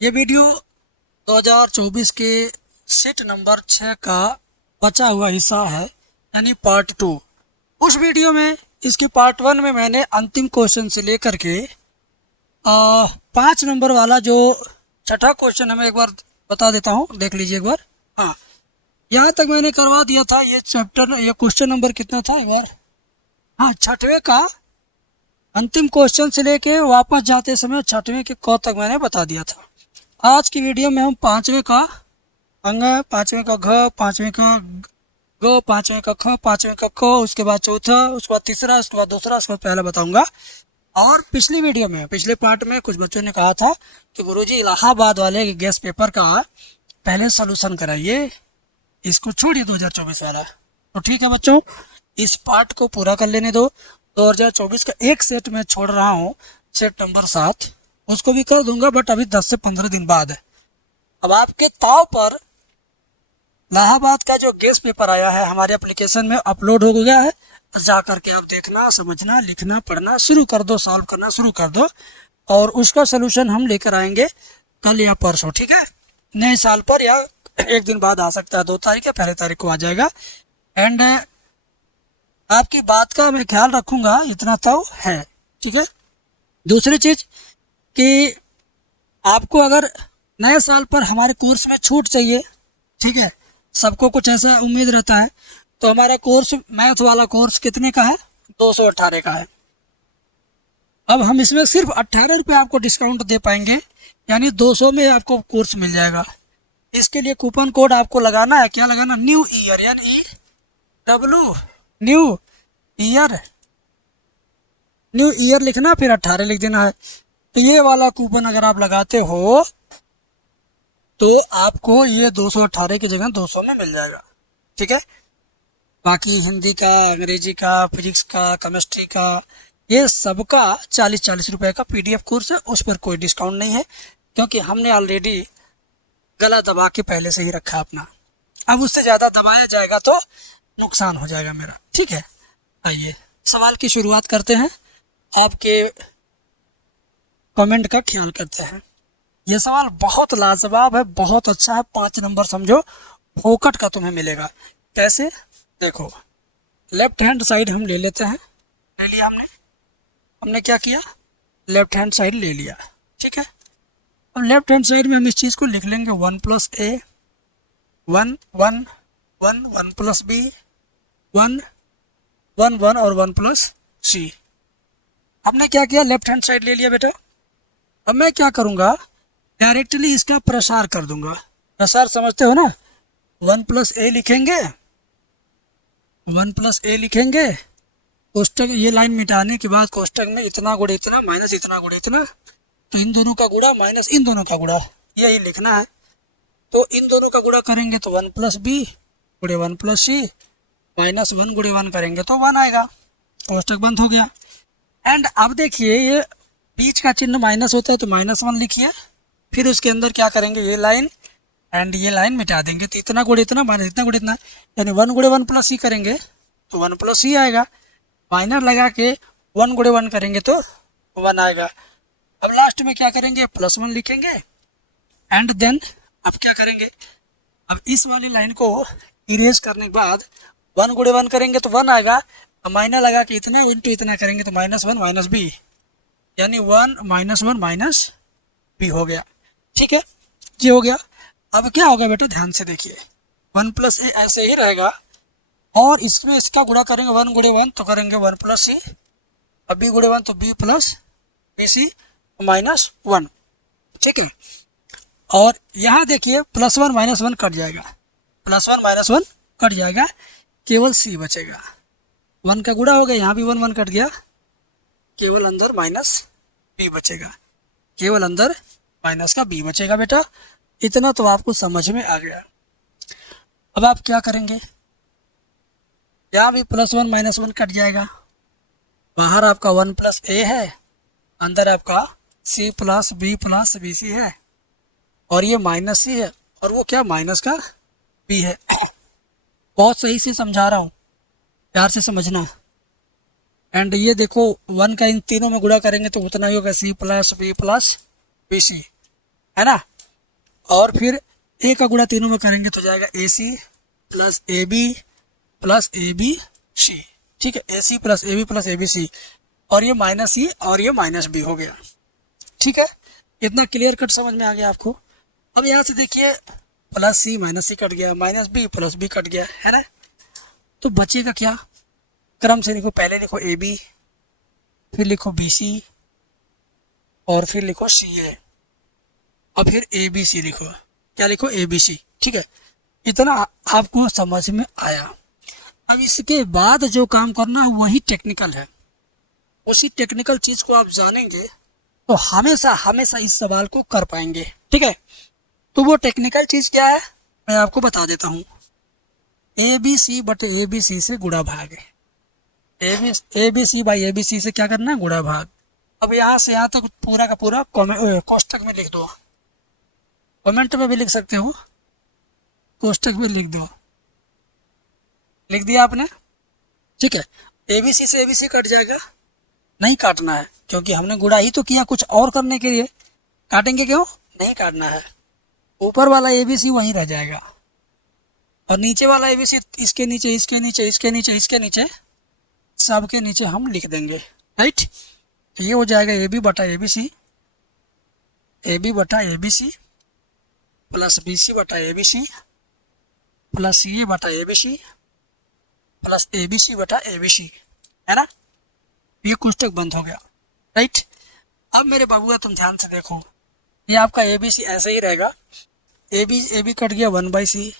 ये वीडियो 2024 के set number 6 का बचा हुआ हिस्सा है, यानी पार्ट 2। उस वीडियो में इसकी पार्ट 1 में मैंने अंतिम क्वेश्चन से लेकर के 5 नंबर वाला जो छठा क्वेश्चन है, मैं एक बार बता देता हूँ, देख लीजिए एक बार। हाँ, यहाँ तक मैंने करवा दिया था। ये चैप्टर, ये क्वेश्चन नंबर कितना था एक बार? हाँ, छठवें का अंतिम क्वेश्चन से लेके वापस जाते समय छठवें के क तक मैंने बता दिया था। आज की वीडियो में हम 5वें का अंग, 5वें का घ, 5वें का ग, 5वें का ख, 5वें का क, उसके बाद चौथा, उसके बाद तीसरा, उसके बाद दूसरा, उसके बाद पहला बताऊंगा। और पिछली वीडियो में, पिछले पार्ट में कुछ बच्चों ने कहा था कि गुरुजी इलाहाबाद वाले गैस पेपर का पहले सोल्यूशन कराइए, इसको छोड़िए 2024 वाला। तो ठीक है बच्चों, इस पार्ट को पूरा कर लेने दो। 2024 का एक सेट मैं छोड़ रहा हूँ, सेट नंबर 7, उसको भी कर दूंगा, बट अभी 10 से 15 दिन बाद है। अब आपके ताव पर इलाहाबाद का जो गैस पेपर आया है हमारे एप्लीकेशन में अपलोड हो गया है। जा करके आप देखना, समझना, लिखना, पढ़ना शुरू कर दो, सॉल्व करना शुरू कर दो, और उसका सोल्यूशन हम लेकर आएंगे कल या परसों। ठीक है, नए साल पर या एक दिन बाद आ सकता है, 2 तारीख या 1 तारीख को आ जाएगा। एंड आपकी बात का मैं ख्याल रखूंगा, इतना तो है। ठीक है, दूसरी चीज कि आपको अगर नए साल पर हमारे कोर्स में छूट चाहिए, ठीक है, सबको कुछ ऐसा उम्मीद रहता है, तो हमारा कोर्स, मैथ वाला कोर्स कितने का है? 218 का है। अब हम इसमें सिर्फ 18 रुपये आपको डिस्काउंट दे पाएंगे, यानी 200 में आपको कोर्स मिल जाएगा। इसके लिए कूपन कोड आपको लगाना है। क्या लगाना? न्यू ईयर, यानी W, new year, new year लिखना, फिर 18 लिख देना है। तो ये वाला कूपन अगर आप लगाते हो तो आपको ये 218 की जगह 200 में मिल जाएगा। ठीक है, बाकी हिंदी का, अंग्रेजी का, फिजिक्स का, केमिस्ट्री का, ये सबका 40-40 रुपए का पीडीएफ कोर्स है, उस पर कोई डिस्काउंट नहीं है, क्योंकि हमने ऑलरेडी गला दबा के पहले से ही रखा अपना। अब उससे ज़्यादा दबाया जाएगा तो नुकसान हो जाएगा मेरा। ठीक है, आइए सवाल की शुरुआत करते हैं, आपके कमेंट का ख्याल करते हैं। ये सवाल बहुत लाजवाब है, बहुत अच्छा है। 5 नंबर समझो फोकट का तुम्हें मिलेगा। कैसे? देखो, लेफ्ट हैंड साइड हम ले लेते हैं, ले लिया हमने। हमने क्या किया? लेफ्ट हैंड साइड ले लिया। ठीक है, अब लेफ्ट हैंड साइड में हम इस चीज़ को लिख लेंगे 1 + a, 1 1 1 1 + b, 1 1 1 और 1 + c। हमने क्या किया? लेफ्ट हैंड साइड ले लिया बेटा। अब मैं क्या करूँगा? डायरेक्टली इसका प्रसार कर दूंगा। प्रसार समझते हो ना? 1 + a लिखेंगे, 1 + a लिखेंगे, कोष्टक, ये लाइन मिटाने के बाद कोष्टक में इतना गुणे इतना माइनस इतना गुणे इतना, तो इन दोनों का गुणा माइनस इन दोनों का गुणा, यही लिखना है। तो इन दोनों का गुणा करेंगे तो 1 + b गुणे 1 + c, -1 गुणे 1 करेंगे तो 1 आएगा। कोष्टक बंद हो गया। एंड अब देखिए, ये बीच का चिन्ह माइनस होता है तो -1 लिखिए, फिर उसके अंदर क्या करेंगे? ये लाइन एंड ये लाइन मिटा देंगे, तो इतना गुणे इतना माइनस इतना गुणे इतना, यानी 1 गुणे 1 + c करेंगे तो 1 + c आएगा। माइनर लगा के 1 गुणे 1 करेंगे तो 1 आएगा। अब लास्ट में क्या करेंगे? +1 लिखेंगे। एंड देन अब क्या करेंगे? अब इस वाली लाइन को इरेज करने के बाद 1 गुणे 1 करेंगे तो 1 आएगा। अब माइनर लगा के इतना इंटू इतना करेंगे तो -1 - b, यानी 1 -1 - b हो गया। ठीक है, ये हो गया। अब क्या होगा बेटा? ध्यान से देखिए, 1 + a ऐसे ही रहेगा, और इसमें इसका गुणा करेंगे 1 गुणे 1 तो करेंगे 1 + c, अब b गुणे 1 तो b + bc -1। ठीक है, और यहाँ देखिए +1 -1 कट जाएगा, +1 -1 कट जाएगा, केवल c बचेगा। 1 का गुणा हो गया, यहाँ भी 1 1 कट गया, केवल अंदर -b बचेगा, केवल अंदर माइनस का b बचेगा। बेटा इतना तो आपको समझ में आ गया। अब आप क्या करेंगे? यहाँ भी +1 -1 कट जाएगा, बाहर आपका 1 + a है, अंदर आपका c + b + bc है, और ये -c है, और वो क्या? माइनस का b है। बहुत सही से समझा रहा हूँ, प्यार से समझना। एंड ये देखो, 1 का इन तीनों में गुणा करेंगे तो उतना ही होगा, c + b + bc, है ना। और फिर ए का गुणा तीनों में करेंगे तो जाएगा A C plus A B plus A B C. ठीक है, A C plus A B plus A B C, और ये माइनस सी और ये माइनस बी हो गया। ठीक है, इतना क्लियर कट समझ में आ गया आपको। अब यहाँ से देखिए plus C minus C cut गया, minus B plus B cut गया, है ना। तो बचेगा क्या, क्रम से लिखो, पहले लिखो ए बी, फिर लिखो बी सी, और फिर लिखो सी ए, और फिर ए बी सी लिखो। क्या लिखो, ए बी सी। ठीक है, इतना आपको समझ में आया। अब इसके बाद जो काम करना है वही टेक्निकल है। उसी टेक्निकल चीज को आप जानेंगे तो हमेशा हमेशा इस सवाल को कर पाएंगे। ठीक है, तो वो टेक्निकल चीज क्या है मैं आपको बता देता हूँ। ए बी सी बटे ए बी सी से गुणा भाग, A B C by A B C से क्या करना है, गुणा भाग। अब यहाँ से यहाँ तक पूरा का पूरा कोष्टक में लिख दो, कमेंट में भी लिख सकते हो, कोष्टक में लिख दो। लिख दिया आपने। ठीक है, ए बी सी से ए बी सी कट जाएगा, नहीं काटना है क्योंकि हमने गुणा ही तो किया कुछ और करने के लिए। काटेंगे क्यों, नहीं काटना है। ऊपर वाला ए बी सी वहीं रह जाएगा, और नीचे वाला ए बी सी इसके नीचे इसके नीचे इसके नीचे इसके नीचे सबके नीचे हम लिख देंगे। राइट, ये हो जाएगा ए बी बटा A B C, A B बटा A B C plus B C बटा A B C plus C A बटा A B C plus A B C बटा ए बी सी, है ना। ये कोष्टक बंद हो गया। राइट, अब मेरे बाबू तुम ध्यान से देखो, ये आपका ए बी सी ऐसे ही रहेगा। ए बी कट गया 1/c,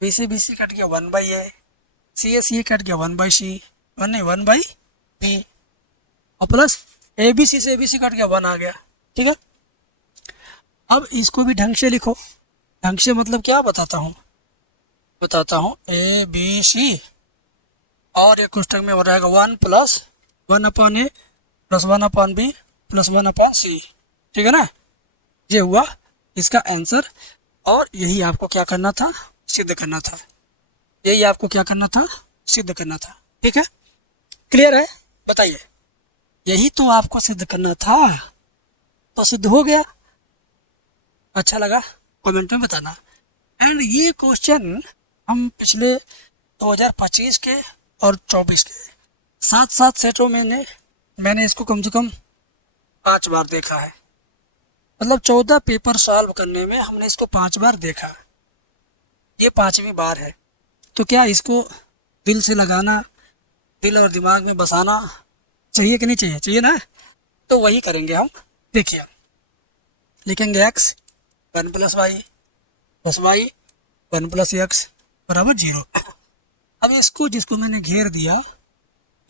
बी सी कट गया 1/a, सी ए कट गया 1/c, 1/b, और प्लस ए बी सी से ए बी सी कट गया 1 आ गया। ठीक है, अब इसको भी ढंग से लिखो। ढंग से मतलब क्या बताता हूँ ए बी सी, और ये कोष्टक में हो रहेगा 1 + 1/a plus 1/b plus 1/c। ठीक है ना, ये हुआ इसका आंसर। और यही आपको क्या करना था, सिद्ध करना था। यही आपको क्या करना था, सिद्ध करना था। ठीक है, क्लियर है, बताइए। यही तो आपको सिद्ध करना था, तो सिद्ध हो गया। अच्छा लगा कमेंट में बताना। एंड ये क्वेश्चन हम पिछले 2025 के और 24 के 7 सेटों में मैंने इसको कम से कम 5 बार देखा है। मतलब 14 पेपर सॉल्व करने में हमने इसको 5 बार देखा, ये 5वीं बार है। तो क्या इसको दिल से लगाना, दिल और दिमाग में बसाना चाहिए कि नहीं चाहिए, चाहिए ना। तो वही करेंगे हम। देखिए, लिखेंगे x 1 + y plus y 1 + x बराबर 0। अब इसको जिसको मैंने घेर दिया,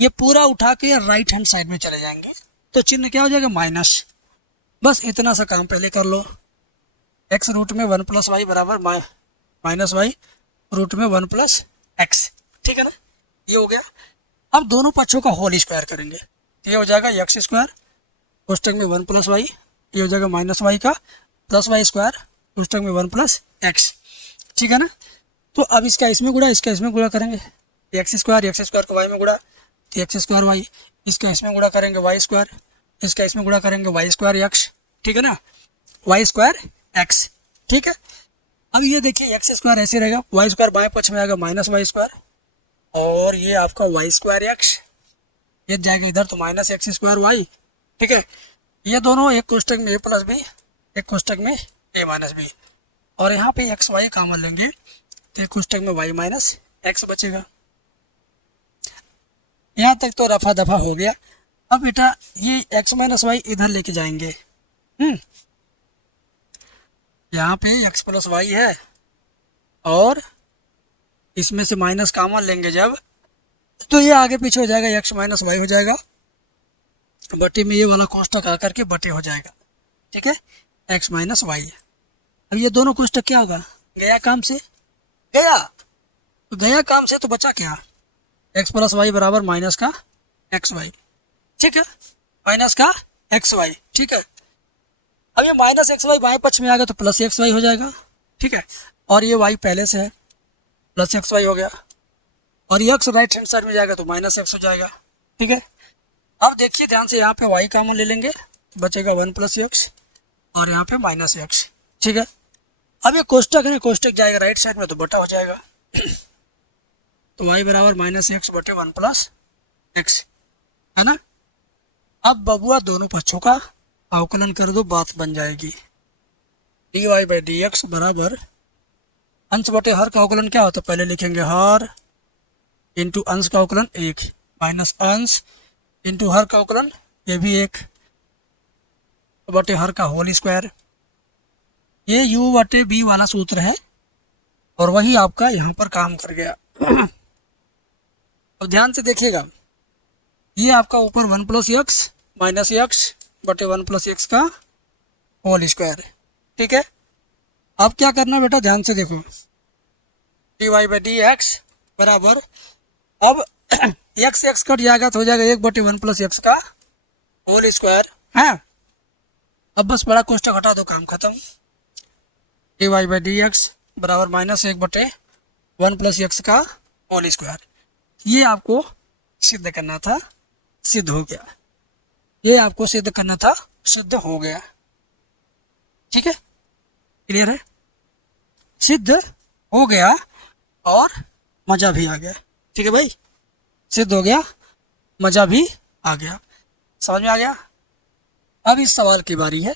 ये पूरा उठा के राइट हैंड साइड में चले जाएंगे, तो चिन्ह क्या हो जाएगा, माइनस। बस इतना सा काम पहले कर लो। x रूट में 1 + y बराबर -y रूट में 1 + x। ठीक है ना, ये हो गया। अब दोनों पक्षों का होल स्क्वायर करेंगे, ये हो जाएगा x² कोष्टक में 1 + y, ये हो जाएगा -y का प्लस y² कोष्टक में 1 + x। ठीक है ना, तो अब इसका इसमें गुणा, इसका इसमें गुणा करेंगे, x² को y में गुणा, तो x² y, इसका इसमें गुणा करेंगे y², इसका इसमें गुणा करेंगे y² x। ठीक है ना, y² x। ठीक है, अब ये देखिए x² ऐसे रहेगा, y² बाएं पक्ष में आएगा -y², और ये आपका y² x, ये जाएगा इधर तो -x² y। ठीक है, ये दोनों एक कोष्टक में a + b, एक कोष्टक में a - b, और यहाँ पे x y कॉमन लेंगे तो एक कोष्टक में y - x बचेगा। यहाँ तक तो रफा दफा हो गया। अब बेटा ये x - y इधर लेके जाएंगे। यहाँ पे x + y है, और इसमें से माइनस कॉमन लेंगे जब, तो ये आगे पीछे हो जाएगा, x - y हो जाएगा, बटे में ये वाला कोष्टक आकर के बटे हो जाएगा। ठीक है, x - y। अब ये दोनों कोष्टक क्या होगा, गया काम से, गया तो गया काम से, तो बचा क्या, x + y बराबर माइनस का xy। ठीक है, माइनस का xy। ठीक है, अब ये -xy बाएं पक्ष में आ गया तो +xy हो जाएगा। ठीक है, और ये y पहले से है, +xy हो गया, और ये x राइट हैंड साइड में जाएगा तो -x हो जाएगा। ठीक है, अब देखिए ध्यान से, यहाँ पे y कॉमन ले लेंगे तो बचेगा 1 + x, और यहाँ पे माइनस एक्स। ठीक है, अब ये कोष्टक है, कोष्टक जाएगा राइट साइड में तो बटा हो जाएगा। तो y बराबर माइनस एक्स बटे 1 प्लस एक्स, है ना। अब बबुआ दोनों पक्षों का अवकलन कर दो, बात बन जाएगी। D Y by D X बराबर अंश बटे हर का अवकलन क्या होता है, पहले लिखेंगे हर इंटू अंश का अवकलन एक, माइनस अंश इंटू हर का अवकलन ये भी एक, बटे हर का होल स्क्वायर। ये u बटे b वाला सूत्र है और वही आपका यहाँ पर काम कर गया। अब ध्यान से देखिएगा, ये आपका ऊपर 1 प्लस एक्स माइनस एक्स बटे 1 प्लस एक्स का होल स्क्वायर है। ठीक है, अब क्या करना बेटा, ध्यान से देखो, D Y by D X बराबर, अब एक्स एक्स कट जाएगा तो हो जाएगा 1 बटे 1 प्लस एक्स का होल स्क्वायर है। अब बस बड़ा कोष्टक हटा दो, काम खत्म। D Y by D X बराबर माइनस 1 बटे 1 प्लस एक्स का होल स्क्वायर। ये आपको सिद्ध करना था, सिद्ध हो गया। ये आपको सिद्ध करना था, सिद्ध हो गया। ठीक है, क्लियर है, सिद्ध हो गया और मजा भी आ गया। ठीक है भाई, सिद्ध हो गया, मजा भी आ गया, समझ में आ गया। अब इस सवाल की बारी है,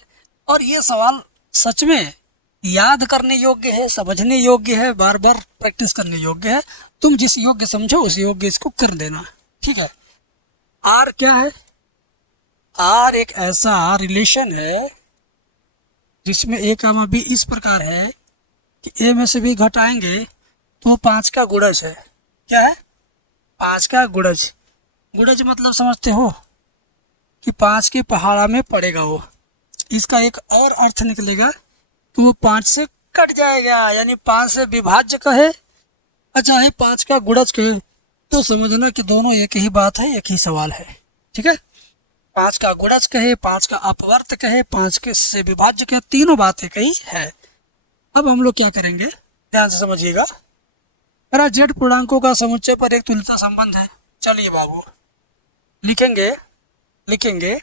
और ये सवाल सच में याद करने योग्य है, समझने योग्य है, बार बार प्रैक्टिस करने योग्य है। तुम जिस योग्य समझो उस योग्य इसको कर देना। ठीक है, आर क्या है, आर एक ऐसा रिलेशन है जिसमें ए कामा बी इस प्रकार है कि ए में से भी घटाएंगे तो 5 का गुणज है। क्या है, 5 का गुणज। गुणज मतलब समझते हो कि 5 के पहाड़ा में पड़ेगा वो। इसका एक और अर्थ निकलेगा कि वो 5 से कट जाएगा, यानी 5 से विभाज्य कहे और चाहे 5 का गुणज कहे, तो समझना कि दोनों एक ही बात है, एक ही सवाल है। ठीक है, 5 का गुणज कहे, 5 का अपवर्त कहे, 5 के से विभाज्य कहे, तीनों बात एक ही है। अब हम लोग क्या करेंगे, ध्यान से समझिएगा। मेरा जेड पूर्णांकों का समुच्चय पर एक तुल्यता संबंध है। चलिए बाबू, लिखेंगे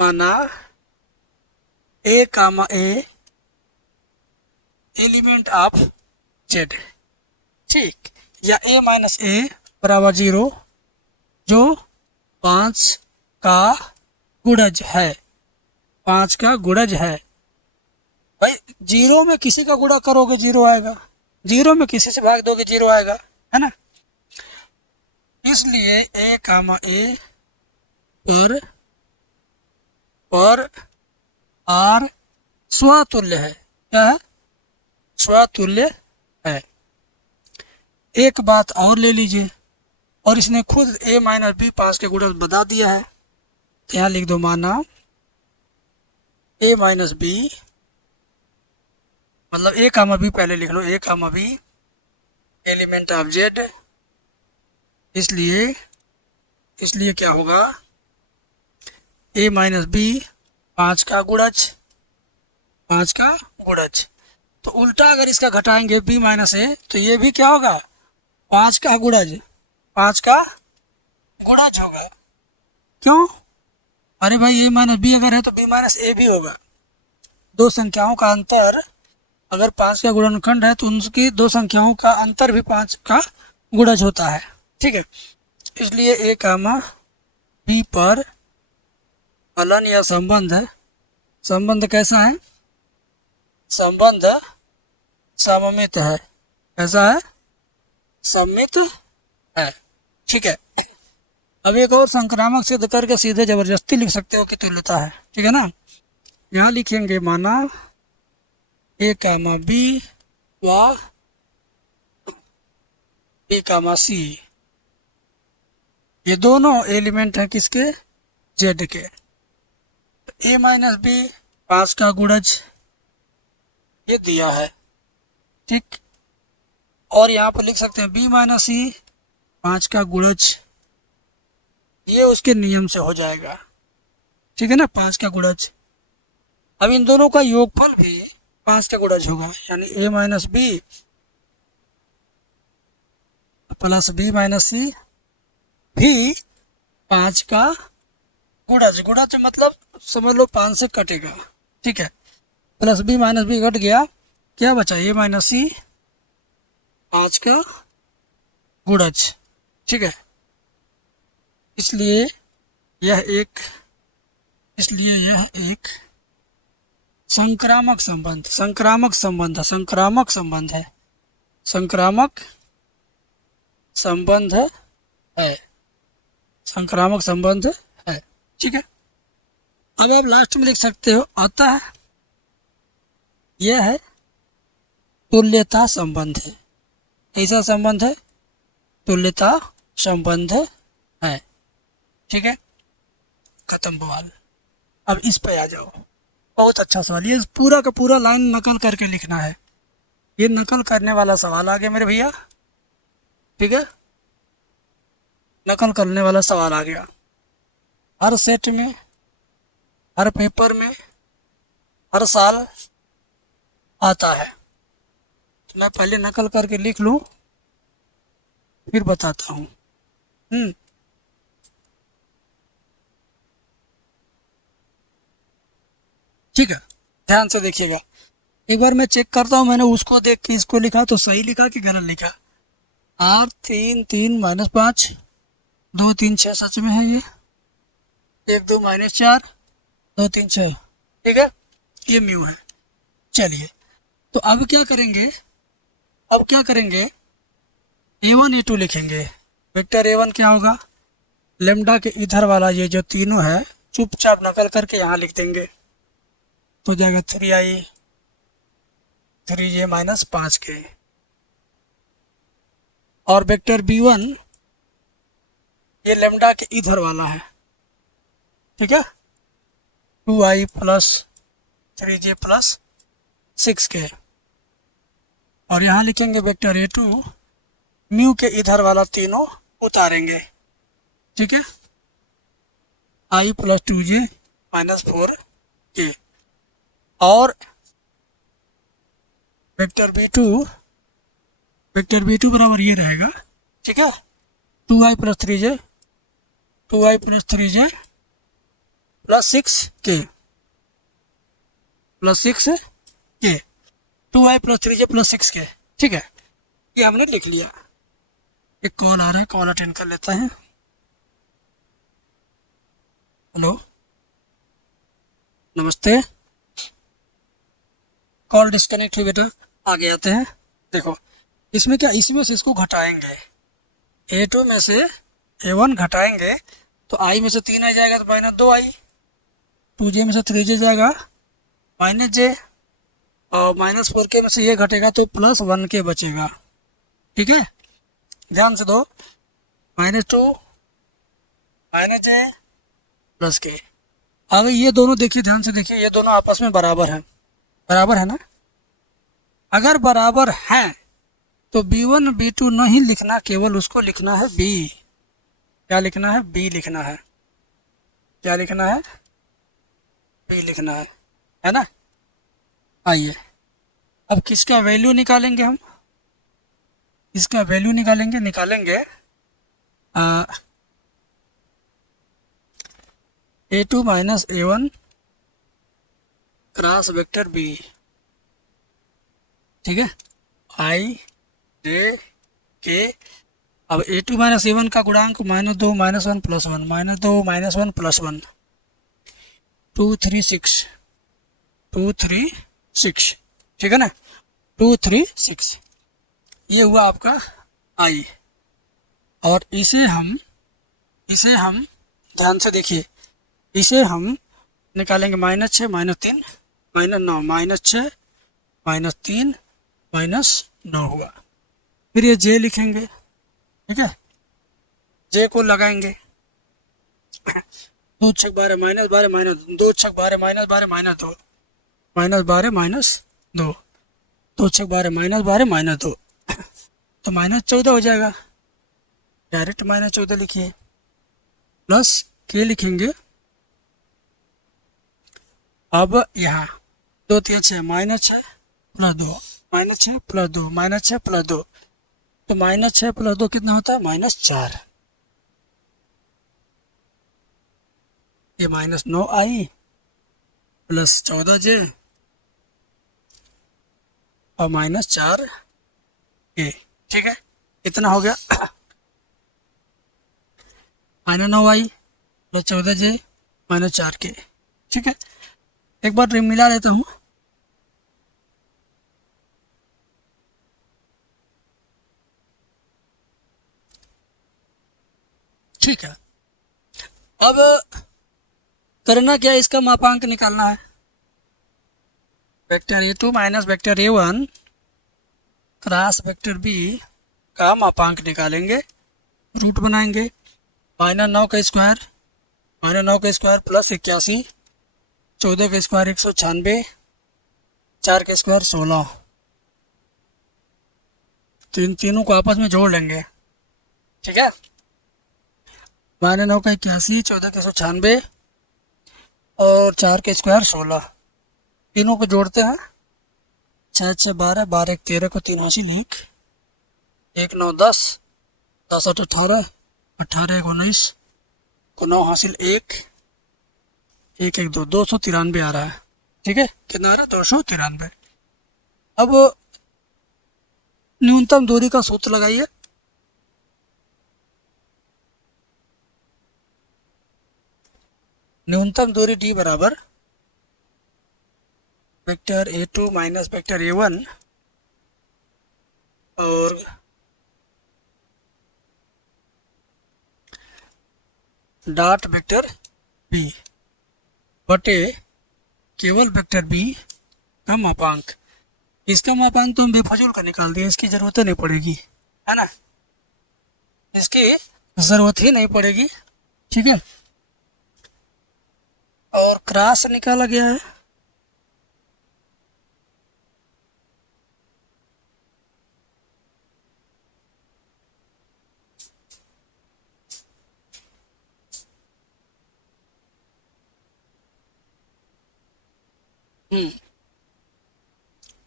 माना ए कामा ए एलिमेंट ऑफ जेड, ठीक, या ए माइनस ए बराबर 0 जो 5 का गुणज है, 5 का गुणज है। भाई 0 में किसी का गुणा करोगे 0 आएगा, 0 में किसी से भाग दोगे 0 आएगा, है ना। इसलिए ए कामा ए पर आर स्वतुल्य है। क्या है, स्वतुल्य है। एक बात और ले लीजिए, और इसने खुद a माइनस बी 5 के गुणज बता दिया है। तो यहाँ लिख दो माना a माइनस बी, मतलब a कामा बी पहले लिख लो, a comma B element of Z. इसलिए क्या होगा, a माइनस बी 5 का गुणज, 5 का गुणज। तो उल्टा अगर इसका घटाएंगे b माइनस ए, तो ये भी क्या होगा, 5 का गुणज, 5 का गुणज होगा। क्यों, अरे भाई a माइनस बी अगर है तो b माइनस ए भी होगा। दो संख्याओं का अंतर अगर 5 का गुणनखंड है तो उनकी दो संख्याओं का अंतर भी 5 का गुणज होता है। ठीक है, इसलिए a कामा बी पर फलन या संबंध कैसा है, संबंध सममित है। कैसा है, सममित है। ठीक है, अब एक और संक्रामक सिद्ध करके सीधे जबरदस्ती लिख सकते हो कि तुल्यता है। ठीक है ना, यहाँ लिखेंगे माना ए कामा बी व बी कामा सी, ये दोनों एलिमेंट हैं किसके, जेड के। ए माइनस बी 5 का गुणज ये दिया है, ठीक, और यहाँ पर लिख सकते हैं बी माइनस सी 5 का गुणज, ये उसके नियम से हो जाएगा। ठीक है ना, 5 का गुणज। अब इन दोनों का योगफल भी 5 का गुणज होगा, यानी A minus B plus B minus C भी 5 का गुणज, गुणज मतलब समझ लो 5 से कटेगा, ठीक है। Plus B minus B cut गया, क्या बचा ए माइनस सी, 5 का गुणज, ठीक है। इसलिए यह एक इसलिए यह एक संक्रामक संबंध, संक्रामक संबंध है, संक्रामक संबंध है, संक्रामक संबंध है, संक्रामक संबंध है, ठीक है। अब आप लास्ट में लिख सकते हो, अतः यह है तुल्यता संबंध है। ऐसा संबंध है, तुल्यता संबंध है, ठीक है। खत्म बवाल। अब इस पे आ जाओ, बहुत अच्छा सवाल, ये पूरा का पूरा लाइन नकल करके लिखना है, ये नकल करने वाला सवाल आ गया मेरे भैया, ठीक है। नकल करने वाला सवाल आ गया, हर सेट में, हर पेपर में, हर साल आता है। तो मैं पहले नकल करके लिख लूं, फिर बताता हूँ। ठीक है, ध्यान से देखिएगा। एक बार मैं चेक करता हूँ, मैंने उसको देख के इसको लिखा तो सही लिखा कि गलत लिखा। आर 3 3 माइनस 5 2 3 6 सच में है ये, 1 2 माइनस 4 2 3 6, ठीक है, ये म्यू है। चलिए, तो अब क्या करेंगे, अब क्या करेंगे, A1 A2 लिखेंगे। वेक्टर A1 क्या होगा, लेमडा के इधर वाला ये जो तीनों है चुपचाप नकल करके यहाँ लिख देंगे, तो जाएगा 3i 3j माइनस 5k। और वेक्टर B1 ये लेमडा के इधर वाला है, ठीक है, 2i plus 3j plus 6k। और यहाँ लिखेंगे वेक्टर A2 म्यू के इधर वाला तीनों उतारेंगे, ठीक है, i plus 2j minus 4k। और वेक्टर B2 बराबर ये रहेगा, ठीक है, 2i plus 3j 2i plus 3j plus 6k plus 6k 2i plus 3j plus 6k, ठीक है, ये हमने लिख लिया। एक कॉल आ रहा है, कॉल अटेंड कर लेता है। हेलो, नमस्ते, कॉल डिस्कनेक्ट हुई बेटा, आगे आते हैं। देखो इसमें क्या, इसमें से इसको घटाएंगे, A2 में से A1 घटाएंगे तो i में से 3 आ जाएगा तो माइनस 2i, 2j में से 3j जाएगा माइनस j, और माइनस 4k में से ये घटेगा तो प्लस 1k बचेगा, ठीक है। ध्यान से दो, -2 -j प्लस k। अब ये दोनों देखिए, ध्यान से देखिए, ये दोनों आपस में बराबर हैं, बराबर है ना। अगर बराबर हैं तो B1 B2 नहीं लिखना, केवल उसको लिखना है B। क्या लिखना है, B लिखना है, क्या लिखना है, B लिखना है ना। आइए अब किसका वैल्यू निकालेंगे हम, इसका वैल्यू निकालेंगे A2 minus A1 cross vector B, ठीक है, i j k। अब A2 माइनस A1 का गुणांक -2 -1 प्लस 1 -2 -1 प्लस 1 2 3 6 2 3 6, ठीक है ना, 2 3 6, ये हुआ आपका i। और इसे हम ध्यान से देखिए, इसे हम निकालेंगे -6 -3 -9 -6 -3 -9 हुआ। फिर ये j लिखेंगे, ठीक है, j को लगाएंगे, 2 छक 12 -12 -2 छक 12 -12 -2 -12 -2 2 छक 12 -12 -2 तो -14 हो जाएगा, डायरेक्ट -14 लिखिए, प्लस k लिखेंगे। अब यहाँ 2 3 6 -6 प्लस 2 -6 प्लस 2 -6 प्लस 2, तो -6 प्लस 2 कितना होता है, -4। ये -9i प्लस 14j और -4k। ठीक है, इतना हो गया। -9i plus 14j -4k। ठीक है, एक बार मिला लेता हूँ। ठीक है, अब करना क्या है, इसका मापांक निकालना है। Vector a2 minus vector a1 cross vector b का मापांक निकालेंगे, रूट बनाएंगे। -9 का स्क्वायर प्लस 81, 14 का स्क्वायर 196, 4 का स्क्वायर 16, तीनों को आपस में जोड़ लेंगे। ठीक है, -9 का 81, 14 का 196 और 4 का स्क्वायर 16, तीनों को जोड़ते हैं। 6 6 12, 12 1 13 को 3 हासिल 1 9 10, 10 8 18, 18 1 19 को 9 हासिल 1 1 1 2, 293 आ रहा है। ठीक है, कितना आ रहा है, 293। अब न्यूनतम दूरी का सूत्र लगाइए। न्यूनतम दूरी d बराबर vector a2 minus vector a1 और डॉट वेक्टर b बटे केवल वेक्टर b का मापांक। इसका मापांक तो हम बेफजूल का निकाल दिए, इसकी ज़रूरत नहीं पड़ेगी, है ना, इसकी ज़रूरत ही नहीं पड़ेगी। ठीक है, और क्रॉस निकाला गया है।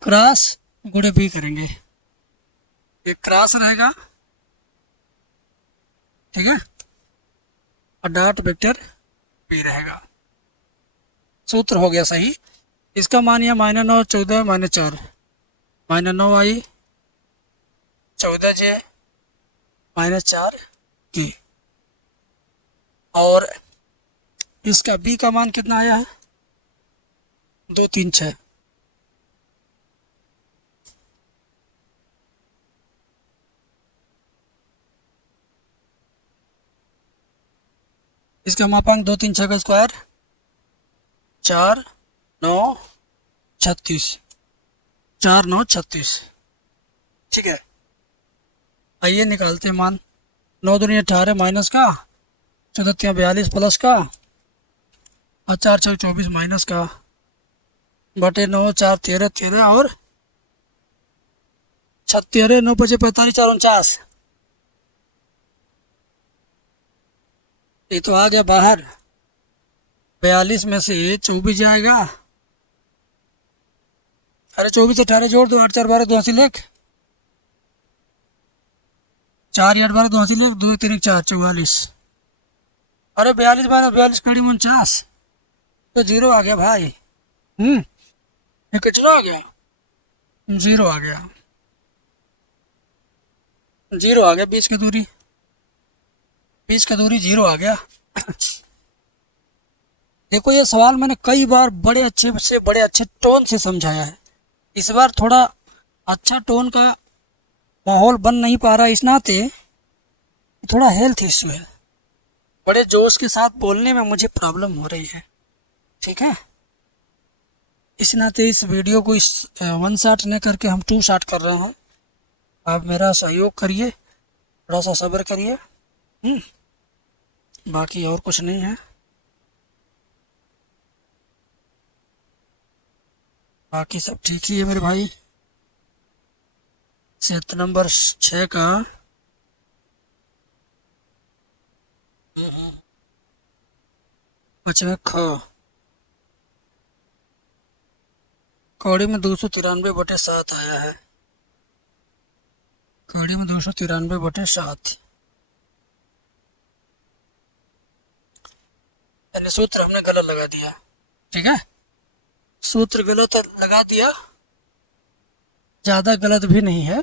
क्रॉस गुणे बी करेंगे, ये क्रॉस रहेगा। ठीक है, और डॉट वेक्टर बी रहेगा। सूत्र हो गया सही। इसका मान यह -9 14 -4, -9i 14j -4k। और इसका b का मान कितना आया है, 2 3 6। इसका मापांक 2 3 6 का स्क्वायर 4 9 36, 4 9 36। ठीक है, आइए निकालते हैं मान। 9 दूनी 18 माइनस का, 14 42 प्लस का और 4 6 24 माइनस का बटे 9 4 13 13 और 36 9 5 45 4 49। ये तो आ गया बाहर। 42 में से 24 जाएगा। अरे 24 18 जोड़ दो, 8 4 12 2 हासिल 1, 4 8 12 2 हासिल 1, 2 3 4 44। अरे 42 - 42 कड़ी 49, तो जीरो आ गया भाई। ये कितना आ गया, जीरो आ गया, जीरो आ गया। 20 की दूरी, 20 की दूरी जीरो आ गया। देखो ये सवाल मैंने कई बार बड़े अच्छे टोन से समझाया है। इस बार थोड़ा अच्छा टोन का माहौल बन नहीं पा रहा, इस नाते थोड़ा हेल्थ इश्यू है, बड़े जोश के साथ बोलने में मुझे प्रॉब्लम हो रही है। ठीक है, इस नाते इस वीडियो को इस 1 शॉट ने करके हम 2 शॉट कर रहे हैं। आप मेरा सहयोग करिए, थोड़ा सा सब्र करिए। बाकी और कुछ नहीं है। बाकी सब ठीक ही है मेरे भाई। सेट नंबर 6 का बचवे ख, कौड़ी में 293/7 आया है। कौड़ी में 293/7। यानी सूत्र हमने गलत लगा दिया। ठीक है, सूत्र गलत लगा दिया, ज़्यादा गलत भी नहीं है।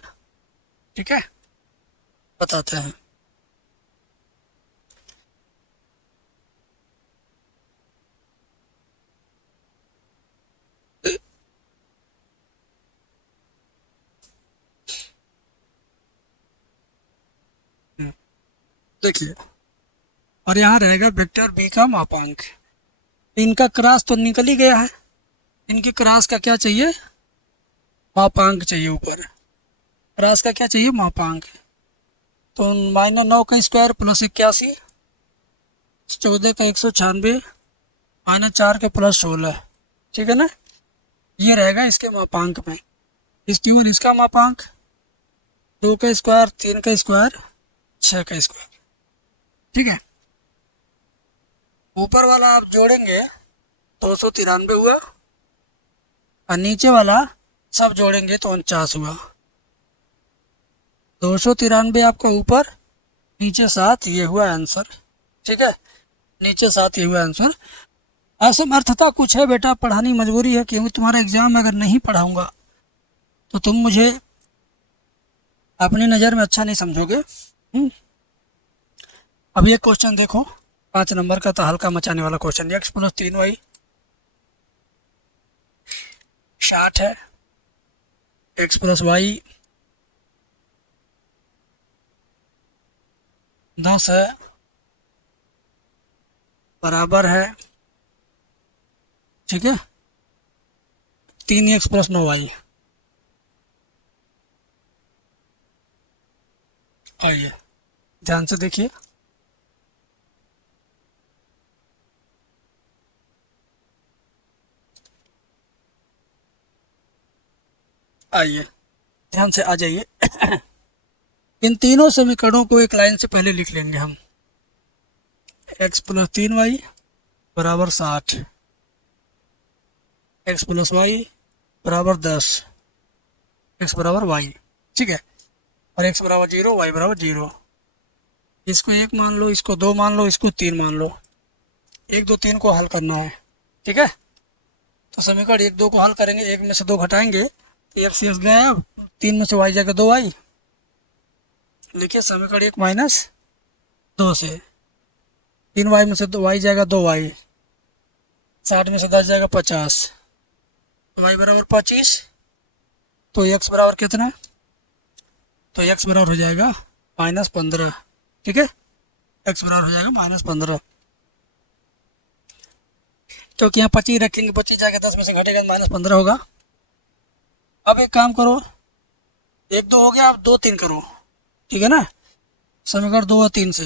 ठीक है, बताते हैं। देखिए, और यहाँ रहेगा वेक्टर बी का मापांक। इनका क्रॉस तो निकल ही गया है, इनकी क्रॉस का क्या चाहिए, मापांक चाहिए। ऊपर क्रॉस का क्या चाहिए, मापांक। तो -9 का स्क्वायर प्लस 81, 14 का 196, -4 के प्लस 16। ठीक है ना, ये रहेगा इसके मापांक में। इस केवल इसका मापांक 2 का स्क्वायर, 3 का स्क्वायर, 6 का स्क्वायर। ठीक है, ऊपर वाला आप जोड़ेंगे 293 हुआ, और नीचे वाला सब जोड़ेंगे तो 49 हुआ। 293 आपका ऊपर, नीचे 7, ये हुआ आंसर। ठीक है, नीचे 7 ये हुआ आंसर। असमर्थता कुछ है बेटा, पढ़ानी मजबूरी है, क्योंकि तुम्हारा एग्जाम में अगर नहीं पढ़ाऊंगा तो तुम मुझे अपनी नज़र में अच्छा नहीं समझोगे। अब ये क्वेश्चन देखो, 5 नंबर का तो हल्का मचाने वाला क्वेश्चन। x + 3y 60 है, x + y 10 है, बराबर है, ठीक है, 3x + 9y। आइए ध्यान से देखिए, आइए ध्यान से आ जाइए। इन तीनों समीकरणों को एक लाइन से पहले लिख लेंगे हम। x + 3y = 60, x + y = 10, x = y। ठीक है, और x = 0, y = 0। इसको 1 मान लो, इसको 2 मान लो, इसको 3 मान लो। 1, 2, 3 को हल करना है। ठीक है, तो समीकरण 1, 2 को हल करेंगे, 1 में से 2 घटाएंगे तो x गया, 3 में से y जाएगा 2y। लिखिए समीकरण 1 - 2 से 3y में से 2y जाएगा 2y, 60 में से 10 जाएगा 50, तो y = 25, तो x बराबर कितना, तो x बराबर हो जाएगा -15। ठीक है, x बराबर हो जाएगा -15, क्योंकि यहाँ 25 रखेंगे, 25 जाएगा 10 में से घटेगा -15 होगा। अब एक काम करो, 1, 2 हो गया, अब 2, 3 करो। ठीक है ना, समीकरण 2 और 3 से,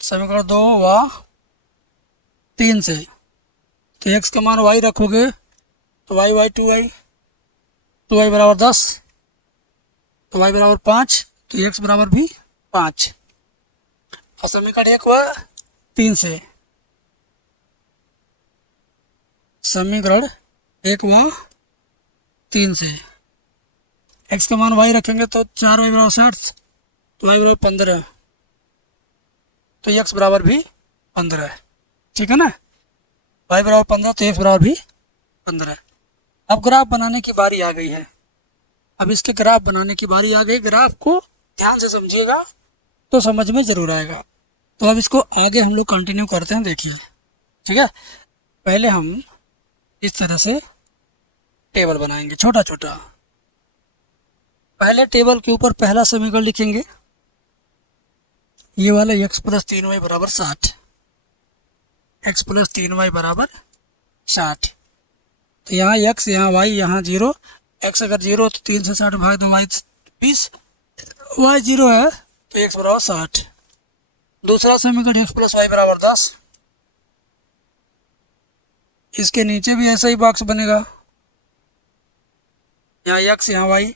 समीकरण 2 व 3 से, तो x का मान y रखोगे तो y 2y, 2y = 10, तो y = 5, तो x बराबर भी 5। और समीकरण 1 व 3 से, समीकरण 1 व 3 से x का मान y रखेंगे तो 4y = 60, तो y = 15, तो x बराबर भी 15। ठीक है ना, y = 15 तो x बराबर भी 15। अब ग्राफ बनाने की बारी आ गई है। अब इसके ग्राफ बनाने की बारी आ गई। ग्राफ को ध्यान से समझिएगा तो समझ में ज़रूर आएगा। तो अब इसको आगे हम लोग कंटिन्यू करते हैं। देखिए, ठीक है, पहले हम इस तरह से टेबल बनाएंगे छोटा छोटा। पहले टेबल के ऊपर पहला समीकरण लिखेंगे, ये वाला x + 3y = 60, x + 3y = 60। तो यहाँ x, यहाँ y, यहाँ 0। x अगर 0 तो 3 से 60 भाग दो, y 20, y 0 है तो x = 60। दूसरा समीकरण x + y = 10। इसके नीचे भी ऐसा ही बॉक्स बनेगा, यहाँ x, यहाँ y।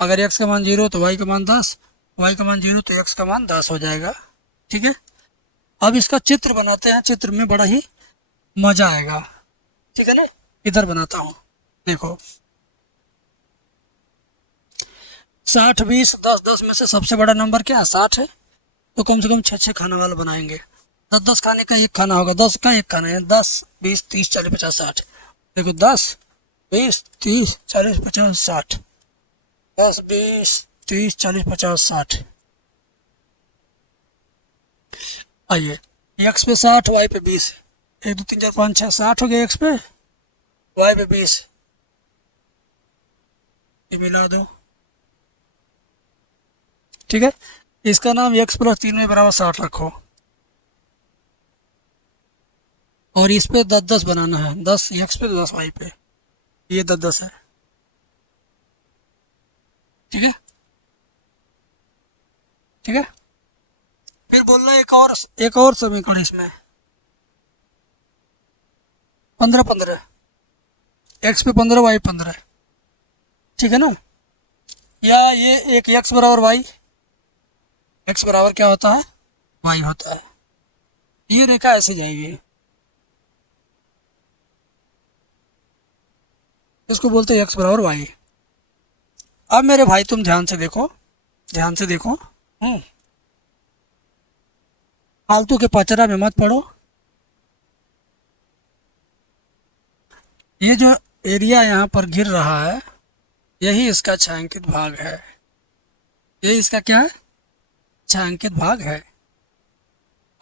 अगर x का मान 0 तो y का मान 10, y का मान 0 तो x का मान 10 हो जाएगा। ठीक है, अब इसका चित्र बनाते हैं, चित्र में बड़ा ही मजा आएगा। ठीक है ना, इधर बनाता हूँ। देखो 60, 20, 10, 10 में से सबसे बड़ा नंबर क्या है, 60 है, तो कम से कम 6 खाने वाला बनाएंगे। 10 10 खाने का एक खाना होगा, 10 का एक खाना है, 10 20 30 40 50 60। देखो 10 20 30 40 50 60, 10 20 30 40 50 60। आइए, एक्स पे 60, वाई पे 20, 1 2 3 4 5 6 60 हो गया एक्स पे, वाई पे 20। ये मिला दो, ठीक है। इसका नाम x प्लस 3 में बराबर 60 रखो, और इस पे 10 10 बनाना है, 10 x पे 10 वाई पे, ये 10 10 है, ठीक है ठीक है। फिर बोल रहा है एक और समीकरण इसमें, 15 15, एक्स पे 15 वाई 15, ठीक है ना। या ये एक एक्स बराबर वाई, एक्स बराबर क्या होता है, वाई होता है। ये रेखा ऐसे जाएगी, इसको बोलते हैं एक्स बराबर वाई। अब मेरे भाई तुम ध्यान से देखो, ध्यान से देखो, फालतू के पचरा में मत पड़ो। ये जो एरिया यहाँ पर गिर रहा है, यही इसका छायांकित भाग है, ये इसका क्या है, छायांकित भाग है।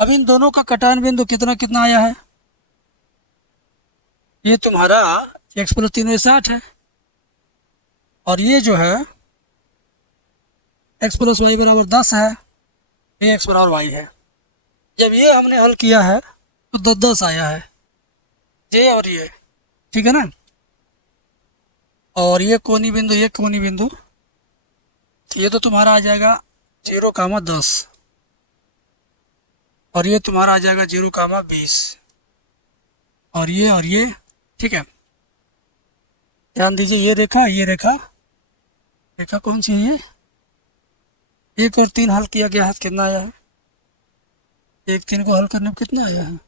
अब इन दोनों का कटान बिंदु कितना कितना आया है, ये तुम्हारा x प्लस 3 60 है, और ये जो है x प्लस वाई बराबर 10 है, ये x बराबर वाई है। जब ये हमने हल किया है तो 10 10 आया है, ये और ये, ठीक है ना। और ये कोनी बिंदु, ये कोनी बिंदु, ये तो तुम्हारा आ जाएगा 0,10, और ये तुम्हारा आ जाएगा 0,20, और ये, ठीक है। ध्यान दीजिए, ये रेखा, ये रेखा, रेखा कौन सी है, ये 1 और 3 हल किया गया है, कितना आया है, 1 3 को हल करने में कितना आया है,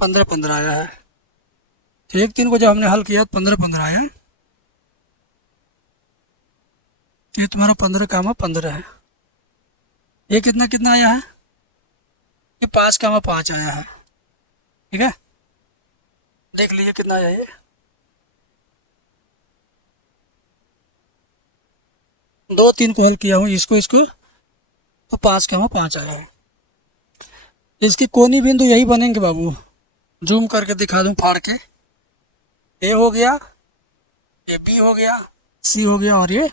15 15 आया है। तो 1 3 को जब हमने हल किया 15 15 आया, तो ये तुम्हारा 15,15 है। ये कितना कितना आया है, ये 5,5 आया है, ठीक है। देख लीजिए कितना आया ये, 2 3 को हल किया हूँ, इसको तो 5,5 आया है। इसकी कोनी बिंदु यही बनेंगे बाबू, जूम करके दिखा दूं फाड़ के, ए हो गया, ये बी हो गया, सी हो गया, और ये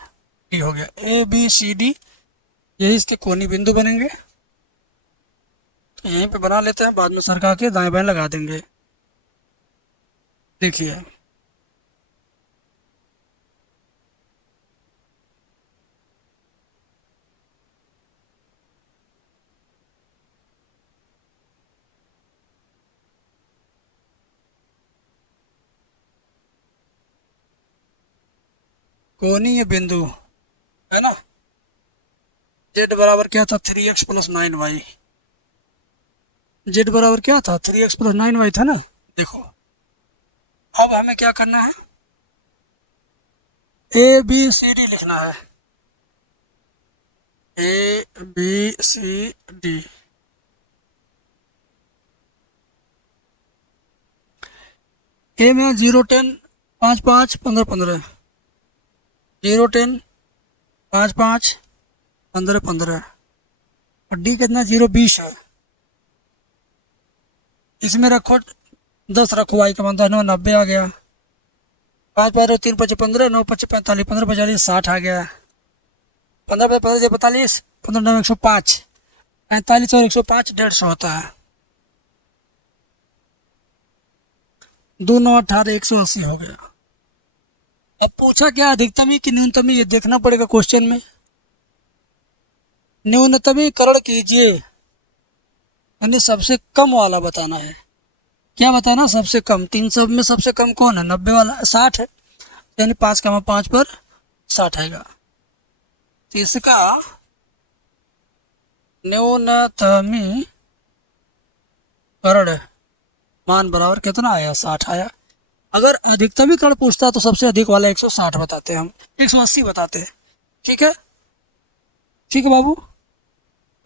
डी हो गया, ए बी सी डी, यही इसके कोनी बिंदु बनेंगे। तो यहीं पे बना लेते हैं, बाद में सरका के दाएं बाएं लगा देंगे। देखिए कोनीय बिंदु है ना, जेड बराबर क्या था, 3x प्लस 9y, जेड बराबर क्या था, 3x प्लस 9y था ना। देखो अब हमें क्या करना है, ए बी सी डी लिखना है, ए बी सी डी। ए में 0 10 5 5 15 15, 0 10 5 5 15 15, और डी कितना 0 20 है। इसमें रखो 10 रखो, वाई का मान 9 90 आ गया, 5 5 3 5 15, 9 5 45, 15 45 60 आ गया, 15 15 45, 15 9 105, 45 और 105 150 होता है, 2 9 18 180 हो गया। अब पूछा क्या, अधिकतमी कि न्यूनतमी, ये देखना पड़ेगा क्वेश्चन में। न्यूनतमीकरण कीजिए, यानी सबसे कम वाला बताना है। क्या बताना, सबसे कम। 3 सब में सबसे कम कौन है, 90 वाला, 60 है, यानी 5,5 पर 60 आएगा। तो इसका न्यूनतमीकरण मान बराबर कितना आया, 60 आया। अगर अधिकतमीकरण पूछता तो सबसे अधिक वाला 160 बताते हैं हम, 180 बताते हैं, ठीक है। ठीक है बाबू,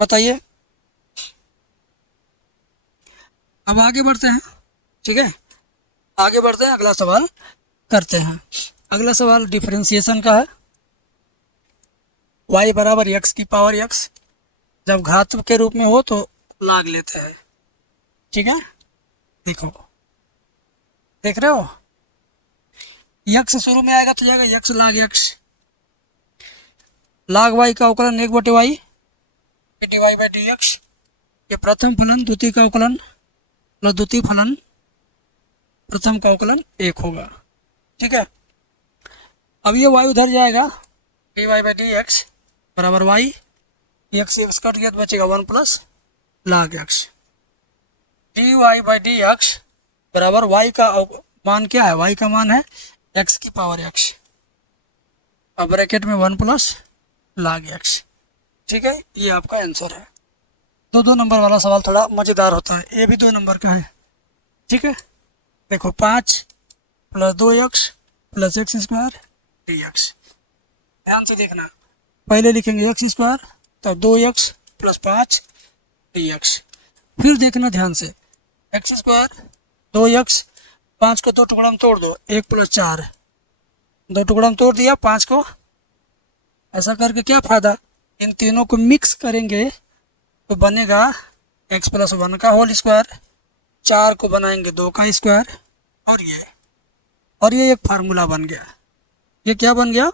बताइए। अब आगे बढ़ते हैं, ठीक है, आगे बढ़ते हैं, अगला सवाल करते हैं। अगला सवाल डिफरेंशिएशन का है। y बराबर x की पावर x, जब घात के रूप में हो तो लाग लेते हैं, ठीक है। देखो, देख रहे हो, x शुरू में आएगा तो जाएगा x लाग x, लाग y का अवकलन 1/y dy by D X. ये प्रथम फलन द्वितीय का अवकलन प्लस द्वितीय फलन प्रथम का अवकलन 1 होगा, ठीक है। अब ये y उधर जाएगा, dy बाई डी एक्स बराबर y, एक्स एक्स कट गया तो बचेगा 1 प्लस लाग x, dy by D X बराबर y का मान क्या है, y का मान है x की पावर x, अब ब्रैकेट में 1 प्लस लाग x, ठीक है। ये आपका आंसर है। दो नंबर वाला सवाल थोड़ा मज़ेदार होता है, ये भी 2 नंबर का है, ठीक है। देखो 5 plus 2x plus x square D x, ध्यान से देखना, पहले लिखेंगे एक्स स्क्वायर तो 2x प्लस 5 डी एक्स, फिर देखना ध्यान से, एक्स स्क्वायर 2x, 5 को 2 टुकड़ा में तोड़ दो, 1 प्लस 4, 2 टुकड़ा में तोड़ दिया 5 को, ऐसा करके क्या फ़ायदा, इन तीनों को मिक्स करेंगे तो बनेगा x प्लस 1 का होल स्क्वायर, 4 को बनाएंगे 2 का स्क्वायर, और ये एक फार्मूला बन गया। ये क्या बन गया,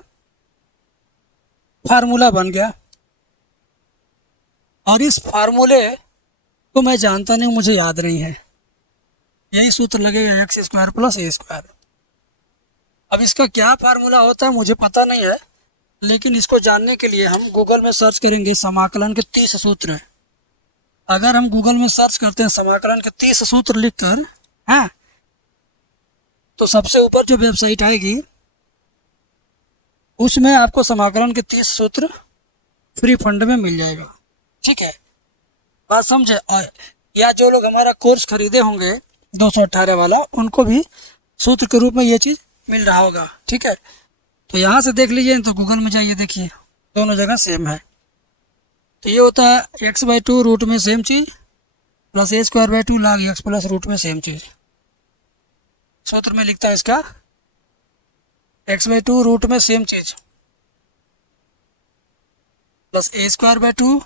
फार्मूला बन गया। और इस फार्मूले को मैं जानता नहीं, मुझे याद नहीं है, यही सूत्र लगेगा एक्स स्क्वायर प्लस ए स्क्वायर। अब इसका क्या फार्मूला होता है मुझे पता नहीं है, लेकिन इसको जानने के लिए हम गूगल में सर्च करेंगे समाकलन के 30 सूत्र। अगर हम गूगल में सर्च करते हैं समाकलन के 30 सूत्र लिखकर, हाँ, तो सबसे ऊपर जो वेबसाइट आएगी उसमें आपको समाकलन के 30 सूत्र फ्री फंड में मिल जाएगा, ठीक है, बात समझे। और या जो लोग हमारा कोर्स खरीदे होंगे 218 वाला, उनको भी सूत्र के रूप में ये चीज़ मिल रहा होगा, ठीक है। तो यहाँ से देख लीजिए, तो गूगल में जाइए, देखिए दोनों जगह सेम है। तो ये होता है x/2 रूट में सेम चीज़ प्लस a²/2 लाग x प्लस रूट में सेम चीज़। सूत्र में लिखता है इसका x/2 रूट में सेम चीज़ प्लस a²/2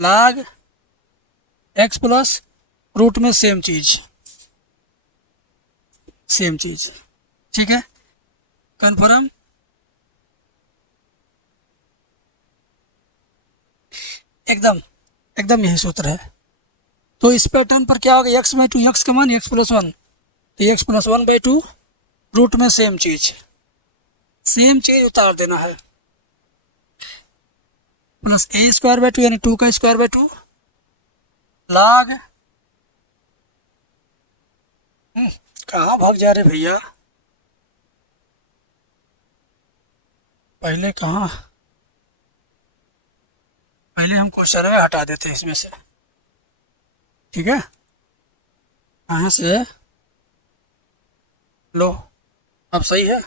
लाग x प्लस रूट में सेम चीज़, ठीक है। कन्फर्म, एकदम यही सूत्र है। तो इस पैटर्न पर क्या होगा, x/2, x का मान x प्लस 1, तो x प्लस 1/2 रूट में सेम चीज़ उतार देना है, प्लस a²/2 यानी 2 का स्क्वायर/2 लाग, कहाँ भाग जा रहे भैया, पहले हम क्वेश्चन में हटा देते हैं इसमें से, ठीक है। यहाँ से लो, अब सही है।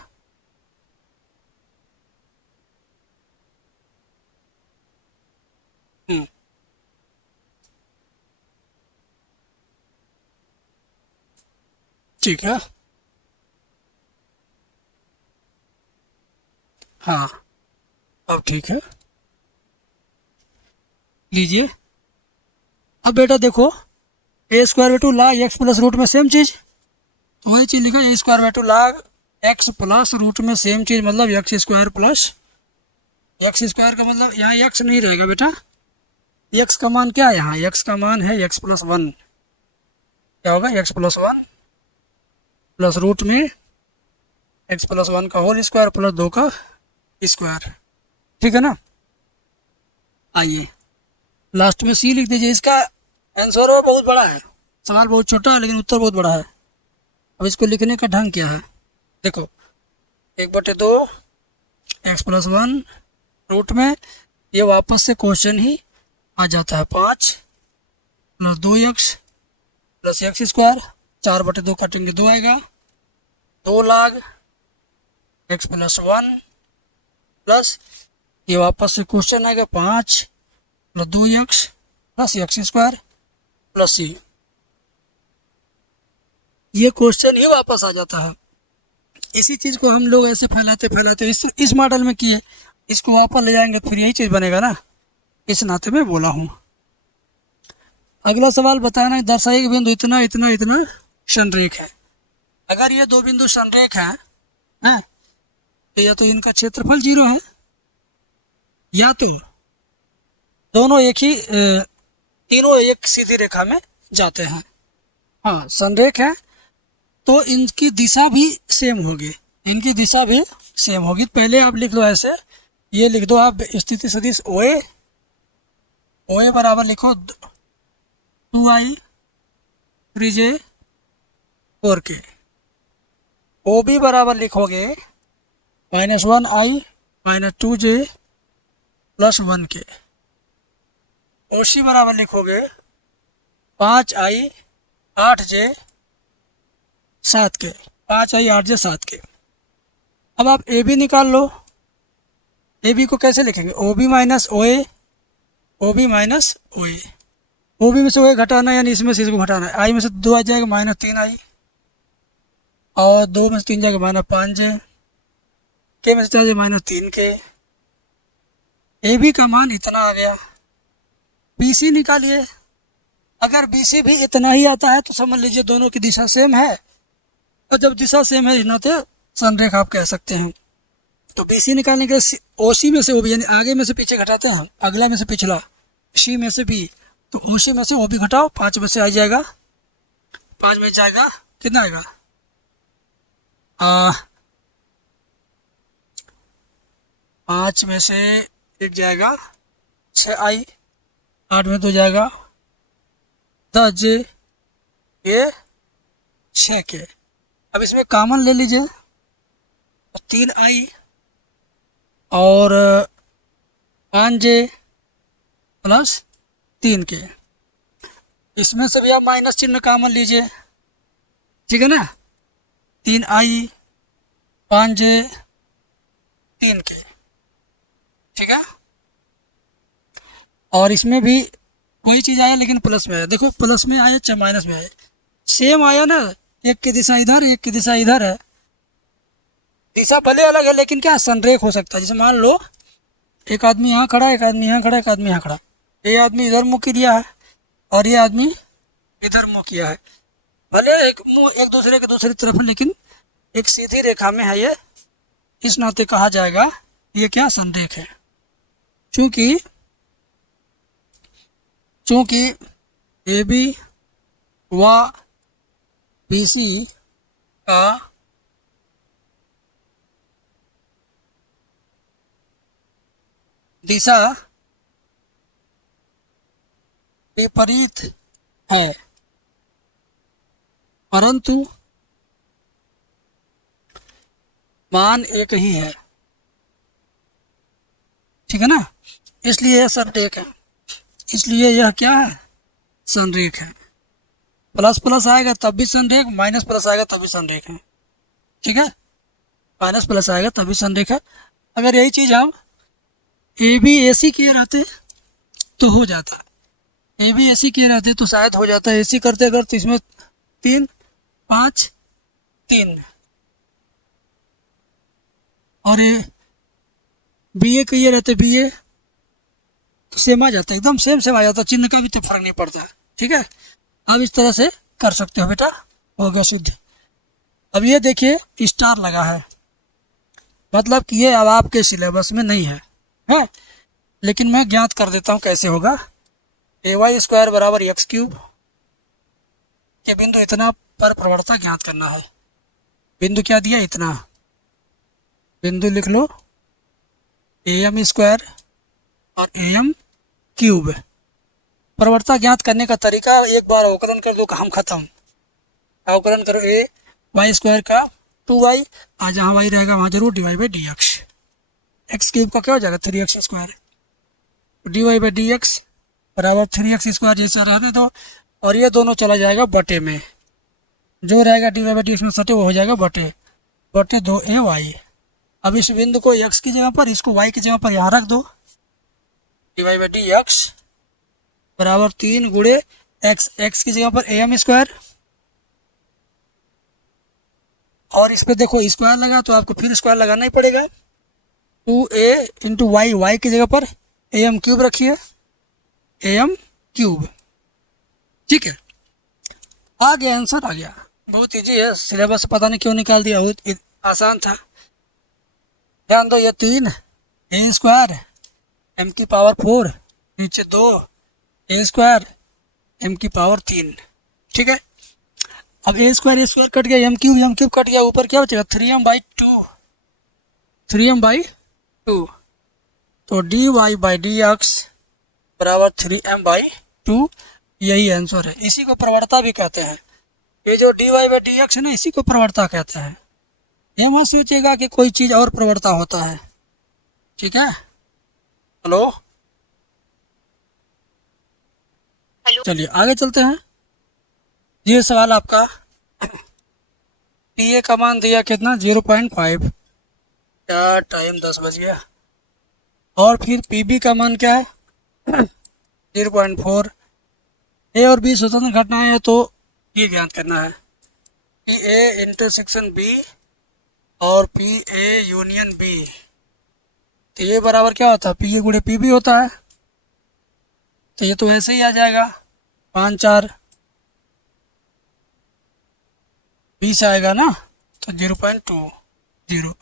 ठीक है, हाँ, अब ठीक है, लीजिए। अब बेटा देखो, a² लाग x प्लस रूट में सेम चीज़, तो वही चीज़ लिखा, a² लाग x प्लस रूट में सेम चीज़, मतलब x² प्लस x² का मतलब यहाँ x नहीं रहेगा बेटा, x का मान क्या है, यहाँ x का मान है x प्लस 1, क्या होगा x प्लस 1 प्लस रूट में x प्लस 1 का होल स्क्वायर प्लस 2 का स्क्वायर, ठीक है ना। आइए लास्ट में सी लिख दीजिए। इसका आंसर बहुत बड़ा है, सवाल बहुत छोटा है लेकिन उत्तर बहुत बड़ा है। अब इसको लिखने का ढंग क्या है, देखो 1/2 x प्लस 1 रूट में, ये वापस से क्वेश्चन ही आ जाता है, 5 प्लस 2x प्लस x², 4/2 काटेंगे 2 आएगा, 2 लाग x प्लस 1 प्लस ये वापस से क्वेश्चन आएगा 5 plus 2x plus x² plus c। ये क्वेश्चन ही वापस आ जाता है। इसी चीज़ को हम लोग ऐसे फैलाते फैलाते इस मॉडल में किए, इसको वापस ले जाएंगे तो फिर यही चीज़ बनेगा ना, इस नाते में बोला हूँ। अगला सवाल बताना है, दर्शाइए कि बिंदु इतना इतना इतना संरेख है। अगर ये दो बिंदु संरेख हैं तो या तो इनका क्षेत्रफल 0 है, या तो दोनों एक ही तीनों एक सीधी रेखा में जाते हैं। हाँ, संरेख है तो इनकी दिशा भी सेम होगी, इनकी दिशा भी सेम होगी। पहले आप लिख लो ऐसे, ये लिख दो आप स्थिति सदिश OA, OA बराबर लिखो 2i 3j 4k। OB बराबर लिखोगे -1i -2j + 1k। OC बराबर लिखोगे 5i 8j 7k, 5i 8j 7k। अब आप AB निकाल लो। AB को कैसे लिखेंगे? OB minus OA, OB minus OA। OB में से OA घटाना यानी इसमें से इसको घटाना है। I में से 2 आ जाएगा -3i, और 2 में से 3 जाएगा -5j, K में से 4 जाएगा -3k। AB का मान इतना आ गया। BC निकालिए। अगर BC भी इतना ही आता है तो समझ लीजिए दोनों की दिशा सेम है, और जब दिशा सेम है इस नाते संरेख आप कह सकते हैं। तो BC निकालने के OC में से OB यानी आगे में से पीछे घटाते हैं, अगला में से पिछला, C में से B, तो OC में से OB घटाओ, 5 में से आ जाएगा, 5 में जाएगा कितना आएगा 5 में से 1 जाएगा 6i, 8 में 2 जाएगा 10j, ये 6k। अब इसमें कॉमन ले लीजिए, 3i और 5j + 3k। इसमें से भी आप माइनस चिन्ह कॉमन लीजिए, ठीक है ना। 3i 5j 3k, ठीक है। और इसमें भी वही चीज़ आया लेकिन प्लस में आया। देखो प्लस में आया चाहे माइनस में आया, सेम आया ना। एक की दिशा इधर, एक की दिशा इधर है, दिशा भले अलग है लेकिन क्या संरेख हो सकता है। जैसे मान लो एक आदमी यहाँ खड़ा, एक आदमी यहाँ खड़ा, एक आदमी यहाँ खड़ा, ये आदमी इधर मुँह किया है और ये आदमी इधर मुँह किया है। भले एक मुँह एक दूसरे के दूसरी तरफ है लेकिन एक सीधी रेखा में है ये, इस नाते कहा जाएगा ये क्या संरेख है। चूँकि AB व BC का दिशा विपरीत है, परंतु मान एक ही है, ठीक है ना। इसलिए यह संरेख है, इसलिए यह क्या है संरेख है। प्लस प्लस आएगा तब भी संरेख, माइनस प्लस आएगा तब भी संरेख है, ठीक है। माइनस प्लस आएगा तब भी संरेख है। अगर यही चीज़ हम AB AC किए रहते तो हो जाता, AB AC किए रहते तो शायद हो जाता। AC करते अगर तो इसमें 3 5 3, और ये BA किए रहते BA तो सेम आ जाता, एकदम सेम आ जाता, चिन्ह का भी तो फर्क नहीं पड़ता, ठीक है। अब इस तरह से कर सकते हो बेटा, हो गया सिद्ध। अब ये देखिए स्टार लगा है, मतलब कि ये अब आपके सिलेबस में नहीं है, है? लेकिन मैं ज्ञात कर देता हूँ कैसे होगा। AY² बराबर x³ के बिंदु इतना पर प्रवणता ज्ञात करना है। बिंदु क्या दिया इतना, बिंदु लिख लो AM² और AM³। प्रवणता ज्ञात करने का तरीका, एक बार अवकलन कर दो काम खत्म। अवकलन करो AY² का 2y, आज जहाँ y रहेगा वहाँ जरूर dy/dx। x³ का क्या हो जाएगा 3x², dy/dx बराबर 3x² जैसा रहने दो, और ये दोनों चला जाएगा बटे में, जो रहेगा dy/dx में सटे वो हो जाएगा बटे 2ay। अब इस बिंदु को x की जगह पर, इसको y की जगह पर यहाँ रख दो, dy/dx बराबर 3 गुणे x, x की जगह पर AM² और इस पे देखो स्क्वायर लगा तो आपको फिर स्क्वायर लगाना ही पड़ेगा। 2a इंटू वाई, वाई की जगह पर am क्यूब रखिए, am क्यूब। ठीक है, आ गया आंसर, आ गया। बहुत इजी है, सिलेबस पता नहीं क्यों निकाल दिया, बहुत आसान था। ध्यान दो, ये 3 ए स्क्वायर एम की पावर 4, नीचे 2 ए स्क्वायर एम की पावर 3। ठीक है, अब ए स्क्वायर कट गया, एम क्यूब कट गया, ऊपर क्या बचेगा 3m/2, 3m/2। तो D Y by D X बराबर 3m/2, यही आंसर है। इसी को प्रवणता भी कहते हैं। ये जो D Y by D X है ना, इसी को प्रवणता कहते हैं। ये मत सोचेगा कि कोई चीज़ और प्रवणता होता है। ठीक है, हेलो, चलिए आगे चलते हैं। ये सवाल आपका पी ए का मान दिया कितना 0.5, क्या टाइम 10 बज गया। और फिर पी बी का मान क्या है 0.4। ए और बी स्वतंत्र घटनाएं है, तो ये ज्ञात करना है पी ए इंटरसेक्शन बी और पी ए यूनियन बी। तो ये बराबर क्या होता है, पी ए गुणे पी बी होता है। तो ये तो ऐसे ही आ जाएगा, 5 4 20 आएगा ना, तो 0.20।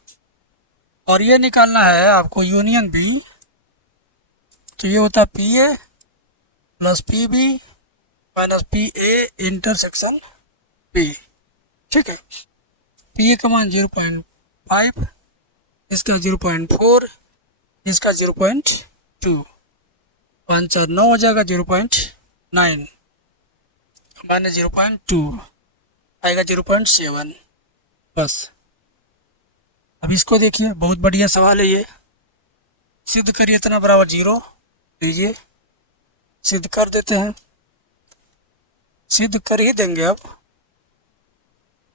और ये निकालना है आपको यूनियन बी, तो ये होता है P A plus P B minus P A intersection B. ठीक है, पी ए का मान 0.5, इसका 0.4, इसका 0.2, 5 4 9 हो जाएगा, 0.9 माइनस 0.2 आएगा 0.7। बस, अब इसको देखिए, बहुत बढ़िया सवाल है ये। सिद्ध करिए इतना बराबर 0, लीजिए सिद्ध कर देते हैं। सिद्ध कर ही देंगे, अब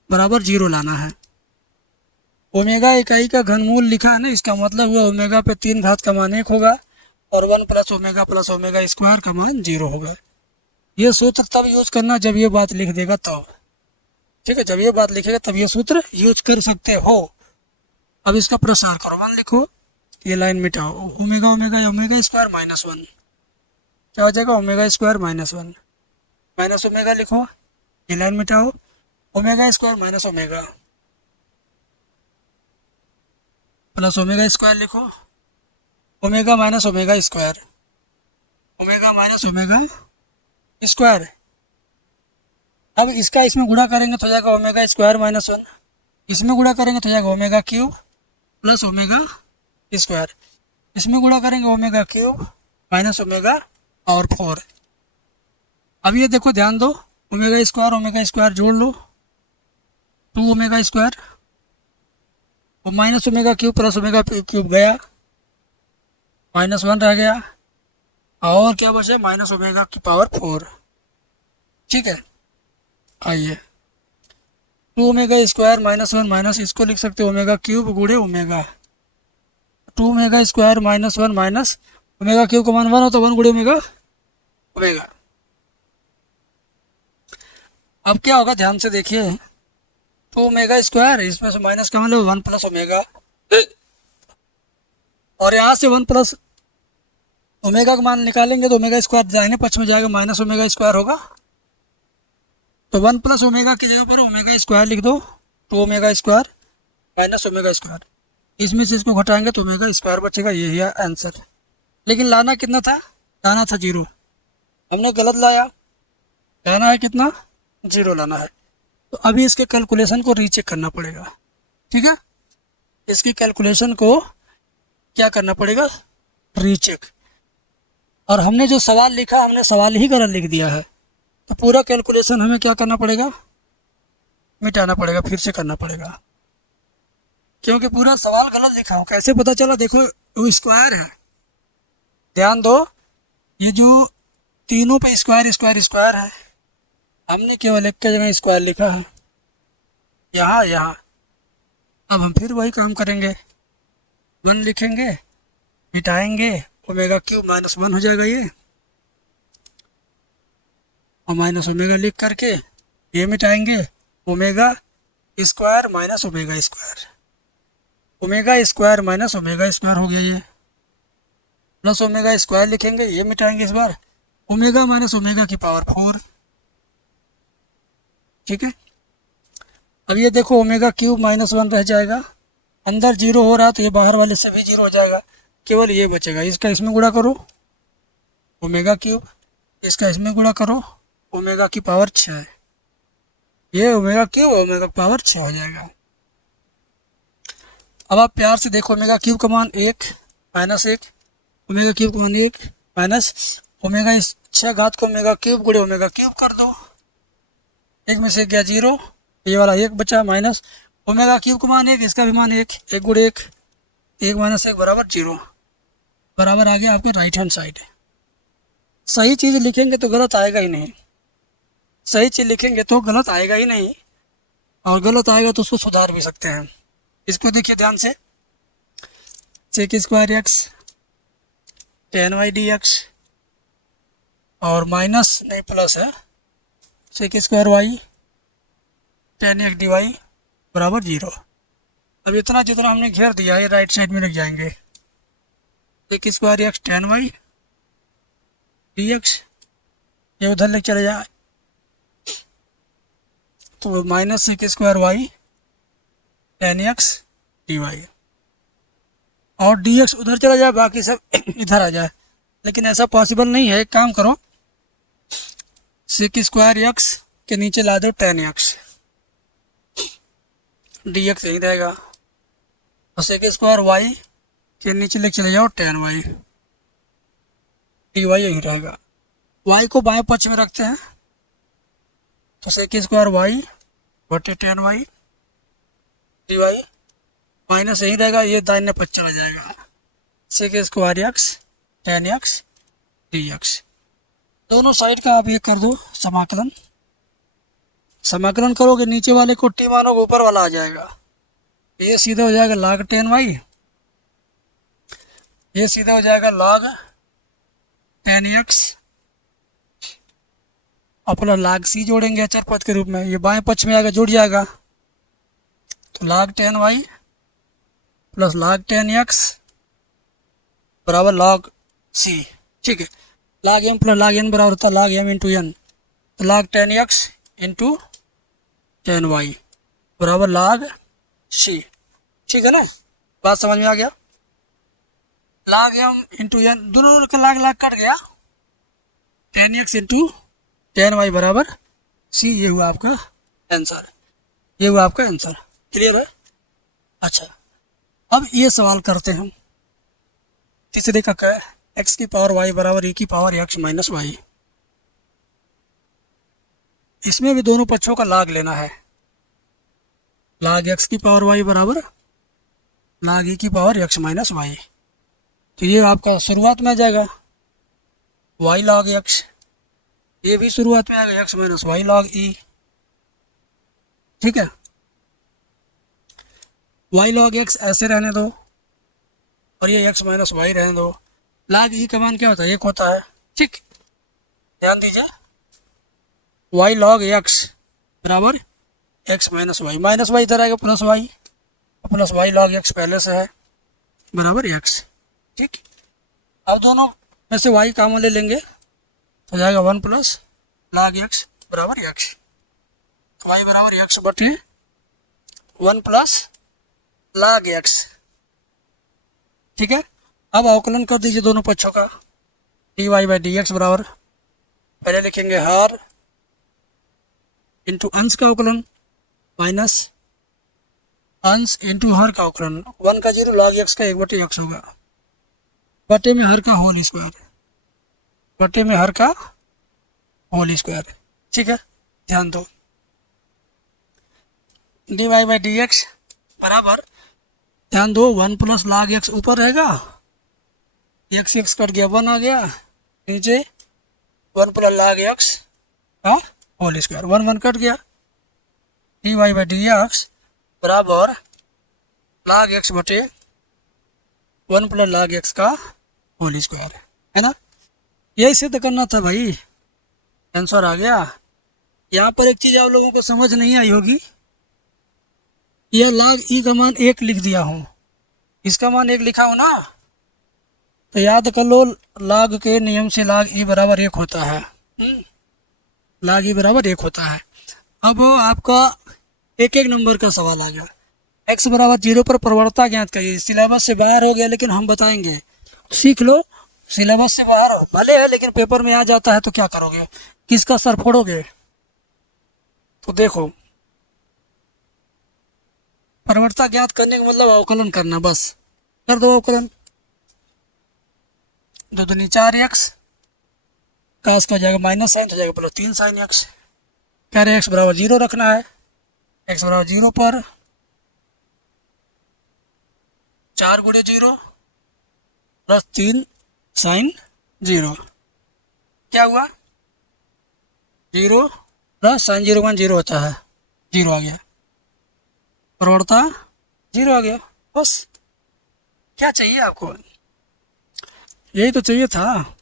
बराबर 0 लाना है। ओमेगा इकाई का घनमूल लिखा है ना, इसका मतलब हुआ ओमेगा पे 3 घात का मान 1 होगा और 1 प्लस ओमेगा स्क्वायर का मान 0 होगा। ये सूत्र तब यूज करना जब ये बात लिख देगा तब। ठीक है, जब ये बात लिखेगा तब ये सूत्र यूज कर सकते हो। अब इसका प्रसार करो, 1 लिखो, ये लाइन मिटाओ, ओमेगा ओमेगा ओमेगा स्क्वायर -1, क्या हो जाएगा ओमेगा स्क्वायर -1, माइनस ओमेगा लिखो, ये लाइन मिटाओ, omega square minus omega plus omega square लिखो, omega minus omega square, omega minus omega square. अब इसका इसमें गुणा करेंगे तो जाएगा ओमेगा स्क्वायर -1, इसमें गुणा करेंगे तो जाएगा omega cube plus omega square, इसमें गुणा करेंगे ओमेगा क्यूब माइनस ओमेगा और 4। अब ये देखो, ध्यान दो, ओमेगा स्क्वायर जोड़ लो, 2 ओमेगा स्क्वायर और minus omega cube plus omega cube गया, -1 रह गया, और क्या बचे माइनस ओमेगा की पावर 4। ठीक है, आइए 2 ओमेगा स्क्वायर -1 माइनस, इसको लिख सकते हो ओमेगा क्यूब गुणे omega, 2 omega square -1 minus omega cube का मान 1 हो तो 1 गुणे ओमेगा ओमेगा। अब क्या होगा, ध्यान से देखिए, 2 ओमेगा स्क्वायर, इसमें से माइनस का मान लो 1 प्लस ओमेगा, और यहाँ से 1 प्लस ओमेगा का मान निकालेंगे तो ओमेगा स्क्वायर दाहिने पक्ष में जाएगा, माइनस ओमेगा स्क्वायर होगा। तो 1 प्लस ओमेगा की जगह पर ओमेगा स्क्वायर लिख दो, 2 omega square minus omega square, इसमें से इसको घटाएंगे तो ओमेगा स्क्वायर बचेगा। यही है आंसर। लेकिन लाना कितना था, लाना था 0, हमने गलत लाया। लाना है कितना, 0 लाना है। तो अभी इसके कैलकुलेशन को रीचेक करना पड़ेगा। ठीक है, इसकी कैलकुलेशन को क्या करना पड़ेगा, रीचेक। और हमने जो सवाल लिखा, हमने सवाल ही गलत लिख दिया है, तो पूरा कैलकुलेशन हमें क्या करना पड़ेगा, मिटाना पड़ेगा, फिर से करना पड़ेगा, क्योंकि पूरा सवाल गलत लिखा हो। कैसे पता चला, देखो वो स्क्वायर है, ध्यान दो, ये जो तीनों पे स्क्वायर स्क्वायर स्क्वायर है, हमने केवल एक के जगह स्क्वायर लिखा है, यहाँ यहाँ। अब हम फिर वही काम करेंगे, 1 लिखेंगे, मिटाएंगे, ओमेगा क्यूब -1 हो जाएगा ये, और माइनस ओमेगा लिख करके ये मिटाएंगे, omega square minus omega square, omega square minus omega square हो गया ये, प्लस ओमेगा स्क्वायर लिखेंगे, ये मिटाएंगे इस बार, ओमेगा माइनस ओमेगा की पावर 4। ठीक है, अब ये देखो ओमेगा क्यूब माइनस 1 रह जाएगा, अंदर जीरो हो रहा तो ये बाहर वाले से भी जीरो हो जाएगा, केवल ये बचेगा, इसका इसमें गुणा करो ओमेगा क्यूब, इसका इसमें गुणा करो ओमेगा की पावर 6, ये ओमेगा क्यूब ओमेगा की पावर 6 हो जाएगा। अब आप प्यार से देखो, ओमेगा क्यूब का मान 1 माइनस 1, ओमेगा क्यूब का मान 1 माइनस ओमेगा, इस 6 घात को ओमेगा क्यूब गुणे ओमेगा क्यूब कर दो, एक में से गया जीरो, ये वाला 1 बचा, माइनस ओमेगा क्यूब का मान 1, इसका भी मान 1, 1 गुणे 1, 1 माइनस 1 बराबर 0, बराबर आ गया आपका राइट हैंड साइड। सही चीज़ लिखेंगे तो गलत आएगा ही नहीं, सही चीज़ लिखेंगे तो गलत आएगा ही नहीं, और गलत आएगा तो उसको सुधार भी सकते हैं। इसको देखिए ध्यान से, sec square X tan Y D X, और माइनस नहीं प्लस है, sec square Y tan X D Y बराबर 0। अब इतना जितना हमने घेर दिया है राइट साइड में रख जाएंगे, sec square X tan Y D X, ये उधर लेके चले जाए तो minus sec square Y tan X D Y, और डी एक्स उधर चला जाए, बाकी सब इधर आ जाए, लेकिन ऐसा पॉसिबल नहीं है। एक काम करो, सेक स्क्वायर एक्स के नीचे ला दो टेन एक्स, डी एक्स यहीं रहेगा, और सेक स्क्वायर वाई के नीचे लेके चले जाओ टेन वाई, डी वाई यहीं रहेगा। वाई को बाएं पक्ष में रखते हैं तो सेक स्क्वायर वाई बटे tan Y D Y, minus यहीं रहेगा, ये दाहिने पक्ष चला जाएगा, sec square X tan X D X, दोनों साइड का आप ये कर दो समाकलन, समाकलन करोगे नीचे वाले को टी मानोगे ऊपर वाला आ जाएगा, ये सीधा हो जाएगा log टेन वाई, ये सीधा हो जाएगा log टेन एक्स, अपना log सी जोड़ेंगे अचर पद के रूप में, ये बाएं पक्ष में आएगा जुड़ जाएगा, तो log tan Y plus log tan X बराबर log सी। ठीक है, log m plus log n बराबर होता है log m इंटू एन, तो log tan X into tan Y बराबर log सी। ठीक है ना, बात समझ में आ गया। log m इंटू एन, दोनों का log कट गया, tan X into tan Y बराबर सी, ये हुआ आपका आंसर, ये हुआ आपका आंसर। क्लियर है? अच्छा, अब ये सवाल करते हैं हम, तीसरे का क्या है, एक्स की पावर वाई बराबर e की पावर एक्स माइनस वाई, इसमें भी दोनों पक्षों का log लेना है, log एक्स की पावर वाई बराबर log e की पावर एक्स माइनस वाई, तो ये आपका शुरुआत में आ जाएगा y log x, ये भी शुरुआत में आएगा x minus Y log e। ठीक है, y log x ऐसे रहने दो और ये x माइनस वाई रहने दो, log e का मान क्या होता है, 1 होता है। ठीक, ध्यान दीजिए, y log x बराबर x माइनस वाई इधर आएगा प्लस वाई log x पहले से है बराबर x। ठीक, अब दोनों में से y कॉमन ले लेंगे तो जाएगा 1 प्लस log x बराबर x, तो y बराबर x बटे 1 प्लस log x। ठीक है, अब अवकलन कर दीजिए दोनों पक्षों का, dy बाई डी एक्स बराबर, पहले लिखेंगे हर इंटू अंश का अवकलन माइनस अंश इंटू हर का अवकलन, 1 का 0 log x का 1 बटे x होगा, बटे में हर का होल स्क्वायर, बटे में हर का होल स्क्वायर। ठीक है, ध्यान दो, D Y by D X बराबर, ध्यान दो 1 प्लस log x ऊपर रहेगा, एक्स एक्स कट गया 1 आ गया, नीचे 1 प्लस log x का होल स्क्वायर, 1 1 कट गया, D Y by D X बराबर log x बटे 1 प्लस log x का होल स्क्वायर, है ना। यही सिद्ध करना था भाई, आंसर आ गया। यहाँ पर एक चीज़ आप लोगों को समझ नहीं आई होगी, यह log e का मान 1 लिख दिया हूँ, इसका मान 1 लिखा हो ना, तो याद कर लो log के नियम से log e बराबर 1 होता है। log e बराबर 1 होता है। अब आपका एक एक नंबर का सवाल आ गया। x बराबर 0 पर प्रवणता ज्ञात करिए। सिलेबस से बाहर हो गया लेकिन हम बताएंगे, सीख लो। सिलेबस से बाहर हो भले है लेकिन पेपर में आ जाता है तो क्या करोगे, किसका सर फोड़ोगे? तो देखो, प्रवणता ज्ञात करने का मतलब अवकलन करना, बस कर दो अवकलन। 2 दूनी 4x का हो जाएगा माइनस साइन, हो जाएगा प्लस 3 साइन x। कह रहे x बराबर 0 रखना है। x बराबर 0 पर 4 गुणे 0 प्लस 3 साइन 0, क्या हुआ? 0 प्लस साइन 0 मान 0 होता है, 0 आ गया, प्रवणता 0 आ गया। बस क्या चाहिए आपको? यही तो चाहिए था,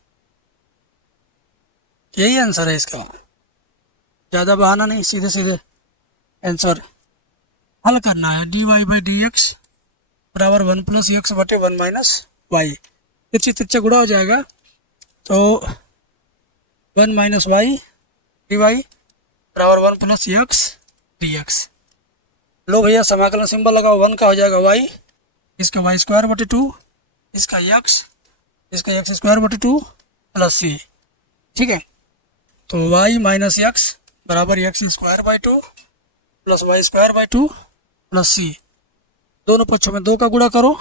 यही आंसर है इसका। ज़्यादा बहाना नहीं, सीधे सीधे आंसर हल करना है। dy बाई डी एक्स बराबर 1 प्लस एक्स बटे 1 माइनस वाई। तिरछे तिरछे गुणा हो जाएगा तो 1 माइनस वाई डी वाई बराबर 1 प्लस एक्स डी एक्स। लो भैया समाकलन सिंबल लगाओ, 1 का हो जाएगा वाई, इसका वाई स्क्वायर बटे 2, इसका एक्स स्क्वायर बटे 2 प्लस सी। ठीक है, तो y माइनस एक्स बराबर X square by 2 plus Y square by 2 plus C. दोनों पक्षों में 2 का गुणा करो,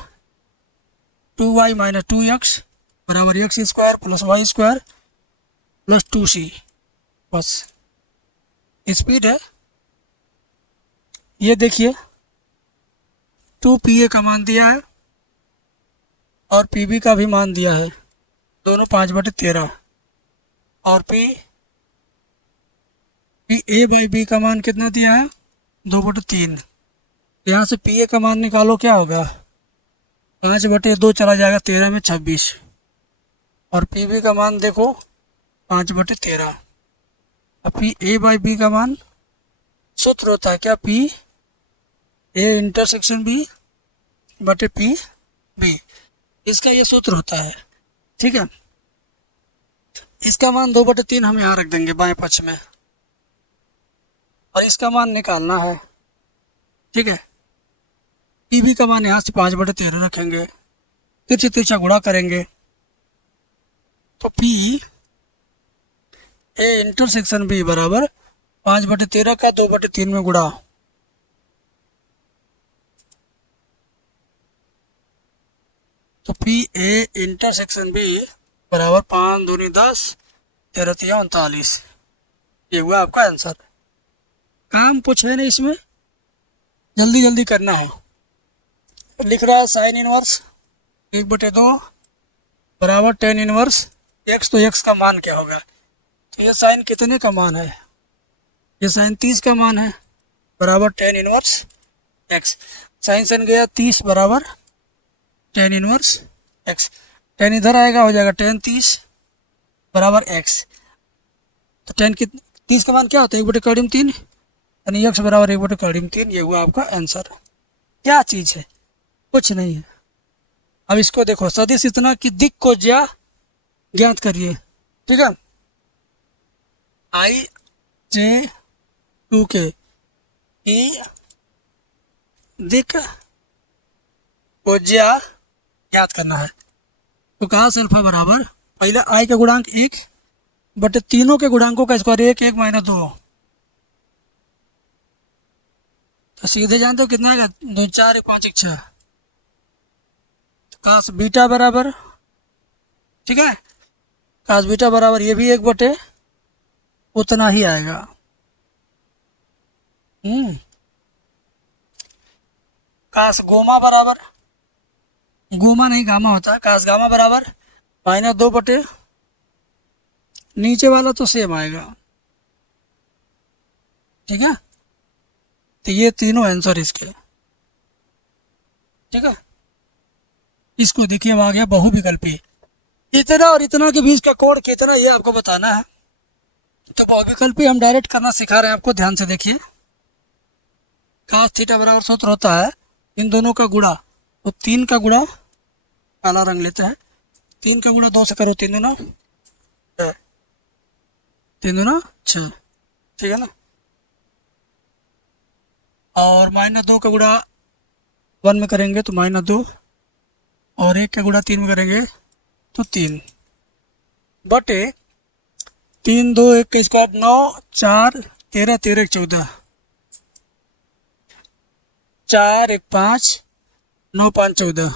2y माइनस 2x बराबर X square plus Y square plus 2c। बस स्पीड है। ये देखिए 2pa का मान दिया है और pb का भी मान दिया है, दोनों 5/13, और p a बाई बी का मान कितना दिया है? 2/3। यहाँ से पी ए का मान निकालो, क्या होगा? 5/2 चला जाएगा, 13 में 26, और पी बी का मान देखो 5/13। अब पी ए बाई बी का मान सूत्र होता है क्या? पी ए इंटरसेक्शन बी बटे पी बी, इसका ये सूत्र होता है। ठीक है, इसका मान 2/3 हम यहाँ रख देंगे बाएं पक्ष में, और इसका मान निकालना है। ठीक है, पीबी का मान यहाँ से 5/13 रखेंगे, तिरछे तिरछा गुणा करेंगे तो पी ए इंटरसेक्शन बी बराबर 5/13 का 2/3 में गुणा, तो पी ए इंटरसेक्शन बी बराबर 5 दूनी 10 13 तिया 39। ये हुआ आपका आंसर। काम कुछ है नहीं इसमें, जल्दी जल्दी करना है। लिख रहा है साइन इनवर्स 1/2 बराबर टेन इनवर्स एक्स, तो एक्स का मान क्या होगा? तो ये साइन कितने का मान है? ये साइन 30 का मान है, बराबर टेन इनवर्स एक्स। साइन सन गया 30 बराबर टेन इनवर्स एक्स, टेन इधर आएगा, हो जाएगा टेन 30 बराबर एक्स। तो टेन 30 का मान क्या होता है? 1/3, यानी एक्स बराबर 1/3। ये हुआ आपका आंसर। क्या चीज़ है? कुछ नहीं है। अब इसको देखो, सदिश इतना कि दिक् को ज्ञात करिए। ठीक है, i j 2 के ई दिक् को ज्ञात करना है। तो कहा अल्फा बराबर पहले i का गुणांक 1 बटे तीनों के गुणांकों का स्क्वायर 1 1 माइनस 2, तो सीधे जानते हो कितना आएगा? 2 4 1 5 1 6। कास बीटा बराबर, ठीक है, कास बीटा बराबर ये भी 1 बटे उतना ही आएगा। कास गोमा बराबर, गोमा नहीं गामा होता है, कास गामा बराबर -2 बटे नीचे वाला तो सेम आएगा। ठीक है, तो ये तीनों आंसर इसके। ठीक है, इसको देखिए आ गया बहुविकल्पी। इतना और इतना के बीच का कोण कितना, ये आपको बताना है। तो बहुविकल्पी हम डायरेक्ट करना सिखा रहे हैं आपको, ध्यान से देखिए। cos थीटा बराबर सूत्र होता है इन दोनों का गुणा, तो 3 का गुणा, काला रंग लेते हैं, 3 का गुणा 2 से करो, 3 दूना 6, 3 दूना 6, ठीक है ना। और -2 का गुणा 1 में करेंगे तो -2, और 1 का गुणा 3 में करेंगे तो 3, बटे 3 2 1 का स्क्वायर 9 4 13 13 14, 4 1 5 9 5 14,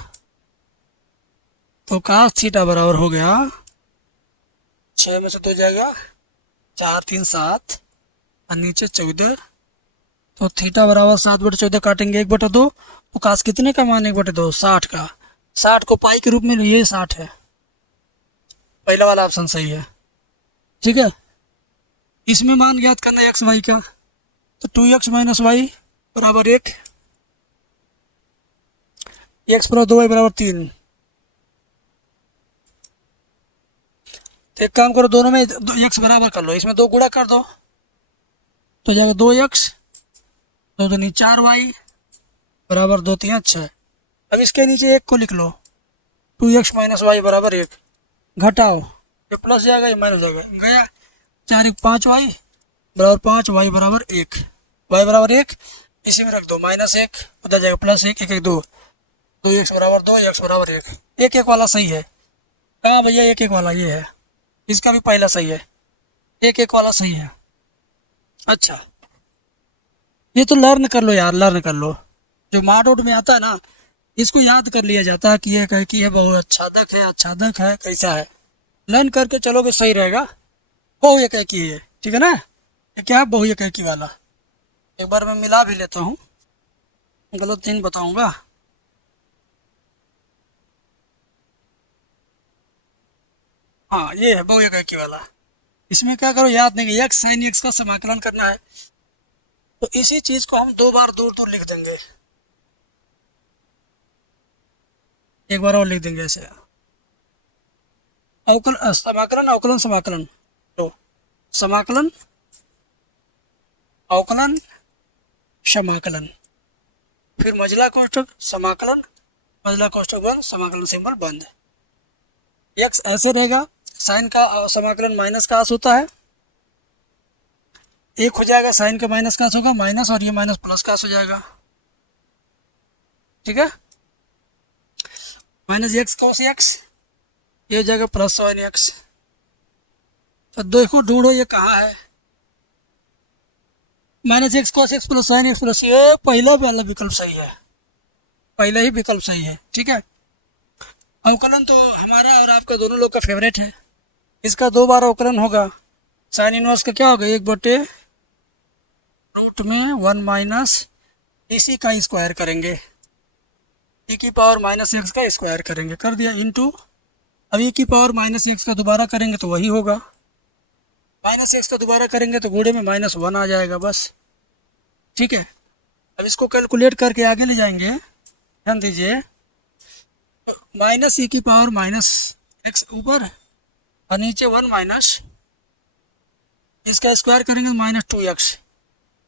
तो cos थीटा बराबर हो गया 6 में से 2 जाएगा 4 3 7 और नीचे 14, तो थीटा बराबर 7/14 काटेंगे 1/2, तो cos कितने का मान 1/2, 60 का। 60 को पाई के रूप में, ये 60 है, पहला वाला ऑप्शन सही है, ठीक है। इसमें मान ज्ञात करना है एक्स वाई का, तो 2x - y बराबर 1, x + 2y बराबर 3। तो एक काम करो, दोनों में x बराबर कर लो, इसमें 2 गुणा कर दो तो जाएगा 2x, 2 दूनी 4y बराबर 2 3 6। अब इसके नीचे 1 को लिख लो, 2x - y बराबर 1, घटाओ, ये प्लस जाएगा ये माइनस जाएगा, गया 4 1 5 y बराबर 5, y बराबर 1, y बराबर 1, इसी में रख दो -1, उधर जाएगा +1, 1 1 2, 2x बराबर 2, x बराबर 1, 1 1 वाला सही है। कहाँ भैया 1 1 वाला, ये है, इसका भी पहला सही है, 1 1 वाला सही है। अच्छा, ये तो लर्न कर लो यार, लर्न कर लो, जो मार्कआउट में आता है ना, इसको याद कर लिया जाता है कि ये कह की है, बहुत आच्छादक है, कैसा है, लर्न करके चलोगे सही रहेगा। बहु एक की है, ठीक है ना, ये क्या है, बहु एक वाला। एक बार मैं मिला भी लेता हूँ, गलत नहीं बताऊंगा। हाँ, ये है बहु एक वाला। इसमें क्या करो, याद नहीं, x sin x का समाकलन करना है, तो इसी चीज को हम 2 बार दूर दूर लिख देंगे, एक बार और लिख देंगे ऐसे, समाकलन अवकलन समाकलन, तो समाकलन अवकलन समाकलन, फिर मजला कोष्ठक समाकलन, मजला कोष्ठक बंद, समाकलन सिंबल बंद। x ऐसे रहेगा, साइन का समाकलन माइनस का आस होता है, 1 हो जाएगा, साइन का माइनस का आस होगा माइनस, और ये माइनस प्लस का आस हो जाएगा, ठीक है। -x cos x, ये हो जाएगा +sin x। तो देखो ढूंढो ये कहाँ है, -x cos x +sin x plus, ये पहला वाला विकल्प सही है, पहला ही विकल्प सही है, ठीक है। अवकलन तो हमारा और आपका दोनों लोग का फेवरेट है, इसका 2 बार अवकलन होगा, साइन इनवर्स का क्या होगा, 1/√में 1 माइनस इसी का स्क्वायर करेंगे, e की पावर -x का स्क्वायर करेंगे, कर दिया इनटू, अब e की पावर -x का दोबारा करेंगे तो वही होगा, -x का दोबारा करेंगे तो गुणे में -1 आ जाएगा, बस, ठीक है। अब इसको कैलकुलेट करके आगे ले जाएंगे, ध्यान दीजिए, -e की पावर -x ऊपर और नीचे 1 माइनस इसका स्क्वायर करेंगे -2x,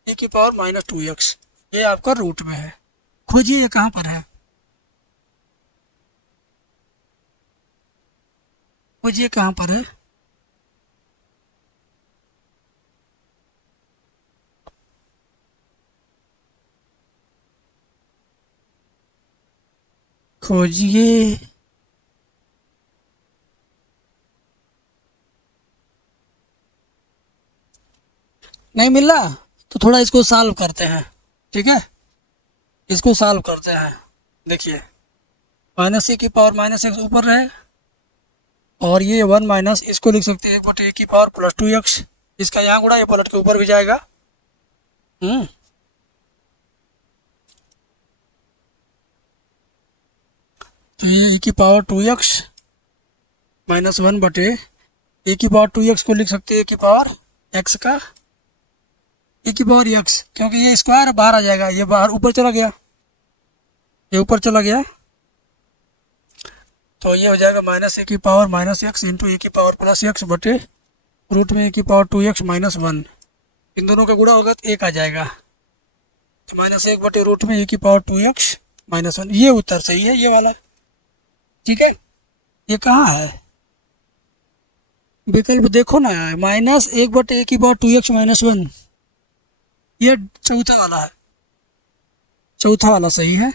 e की पावर -2x, ये आपका रूट में है। खोजिए ये कहाँ पर है, खोजिए कहाँ पर है, खोजिए, नहीं मिल रहा तो थोड़ा इसको सॉल्व करते हैं, ठीक है, इसको सॉल्व करते हैं। देखिए, -e की पावर -x ऊपर रहे, और ये 1 माइनस इसको लिख सकते हैं 1/e की पावर +2x, इसका यहाँ गुणा, ये पलट के ऊपर भी जाएगा, तो ये e की पावर 2x -1 e की पावर 2x को लिख सकते हैं e की पावर x का, e की पावर x, क्योंकि ये स्क्वायर बाहर आ जाएगा, ये बाहर ऊपर चला गया, ये ऊपर चला गया, तो ये हो जाएगा -e की पावर -x इंटू e की पावर +x बटे रूट में e की पावर 2x -1, इन दोनों का गुणा होगा तो 1 आ जाएगा, तो -1/रूट में e⁻²x - 1, ये उत्तर सही है, ये वाला। ठीक है, ये कहाँ है विकल्प, देखो ना, -1/2x - 1, ये चौथा वाला है, चौथा वाला सही है।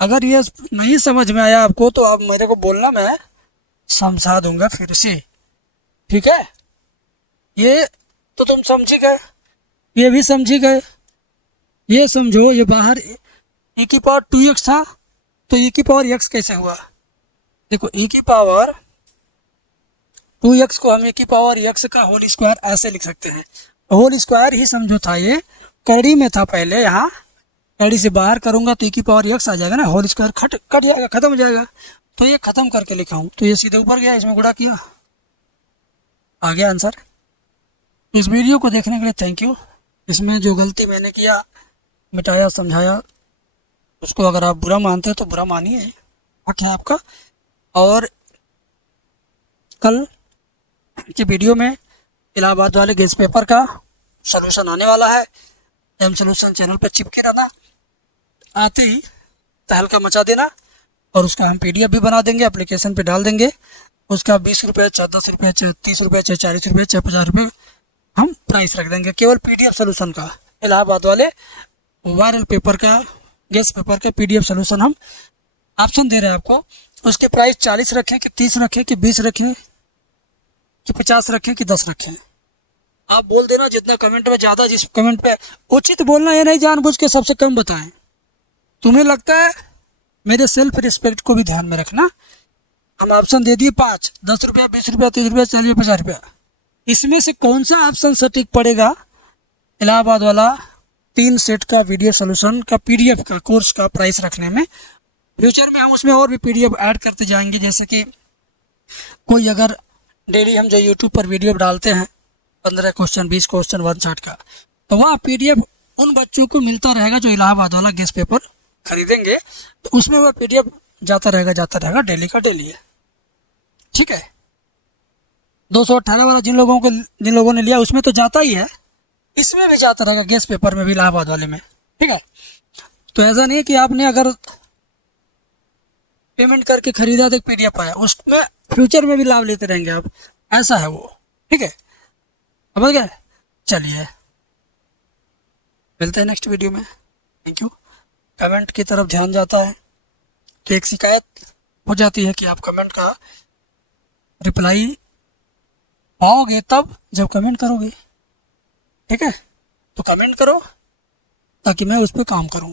अगर ये नहीं समझ में आया आपको तो आप मेरे को बोलना, मैं समझा दूंगा फिर से। ठीक है, ये तो तुम समझ ही गए, ये भी समझ ही गए। ये समझो, ये बाहर e⁻²x था, तो e⁻x कैसे हुआ? देखो, e⁻2x को हम e⁻x का होल स्क्वायर ऐसे लिख सकते हैं। होल स्क्वायर ही समझो था, ये कड़ी में था पहले, यहाँ कड़ी से बाहर करूंगा तो e⁻x आ जाएगा ना, होल स्क्वायर कट जाएगा, खत्म हो जाएगा। तो ये खत्म करके लिखा हूँ, तो ये सीधे ऊपर गया, इसमें गुणा किया, आ गया आंसर। इस वीडियो को देखने के लिए थैंक यू। इसमें जो गलती मैंने किया, मिटाया, समझाया, उसको अगर आप बुरा मानते हैं तो बुरा मानिए, हक है आपका। और कल के वीडियो में इलाहाबाद वाले गेस पेपर का सलूशन आने वाला है। एम सलूशन चैनल पर चिपके रहना, आते ही तहलका मचा देना, और उसका हम PDF भी बना देंगे, एप्लीकेशन पे डाल देंगे। उसका 20 रुपये, चाहे 10 रुपये, चाहे 30 रुपये, चाहे 40 रुपये, चाहे 50 रुपये हम प्राइस रख देंगे, केवल PDF सलूशन का। इलाहाबाद वाले वायरल पेपर का, गेस पेपर का PDF सलूशन हम ऑप्शन दे रहे हैं आपको। उसके प्राइस 40 रखें कि 30 रखें कि 20 रखें कि 50 रखें कि 10 रखें, आप बोल देना। जितना कमेंट में ज़्यादा, जिस कमेंट पे उचित बोलना, ये नहीं जानबूझ के सबसे कम बताएं। तुम्हें लगता है, मेरे सेल्फ रिस्पेक्ट को भी ध्यान में रखना। हम ऑप्शन दे दिए 5, 10 रुपया, 20 रुपया, 30 रुपया, 40 रुपया, 50 रुपया, इसमें से कौन सा ऑप्शन सटीक पड़ेगा? इलाहाबाद वाला 3 सेट का वीडियो सोल्यूशन का PDF का कोर्स का प्राइस रखने में। फ्यूचर में हम उसमें और भी PDF ऐड करते जाएंगे, जैसे कि कोई अगर डेली हम जो यूट्यूब पर वीडियो डालते हैं 15 क्वेश्चन, 20 क्वेश्चन, 1 शॉट का, तो वह PDF उन बच्चों को मिलता रहेगा जो इलाहाबाद वाला गेस पेपर खरीदेंगे, तो उसमें वह PDF जाता रहेगा डेली का डेली है। ठीक है, 218 वाला जिन लोगों ने लिया उसमें तो जाता ही है, इसमें भी जाता रहेगा, गेस पेपर में भी, इलाहाबाद वाले में। ठीक है, तो ऐसा नहीं है कि आपने अगर पेमेंट करके खरीदा तो एक PDF आया, उसमें फ्यूचर में भी लाभ लेते रहेंगे आप, ऐसा है वो। ठीक है, समझ गए? चलिए, मिलते हैं नेक्स्ट वीडियो में। Thank you. कमेंट की तरफ ध्यान जाता है तो एक शिकायत हो जाती है कि आप कमेंट का रिप्लाई पाओगे तब जब कमेंट करोगे। ठीक है, तो कमेंट करो ताकि मैं उस पर काम करूं।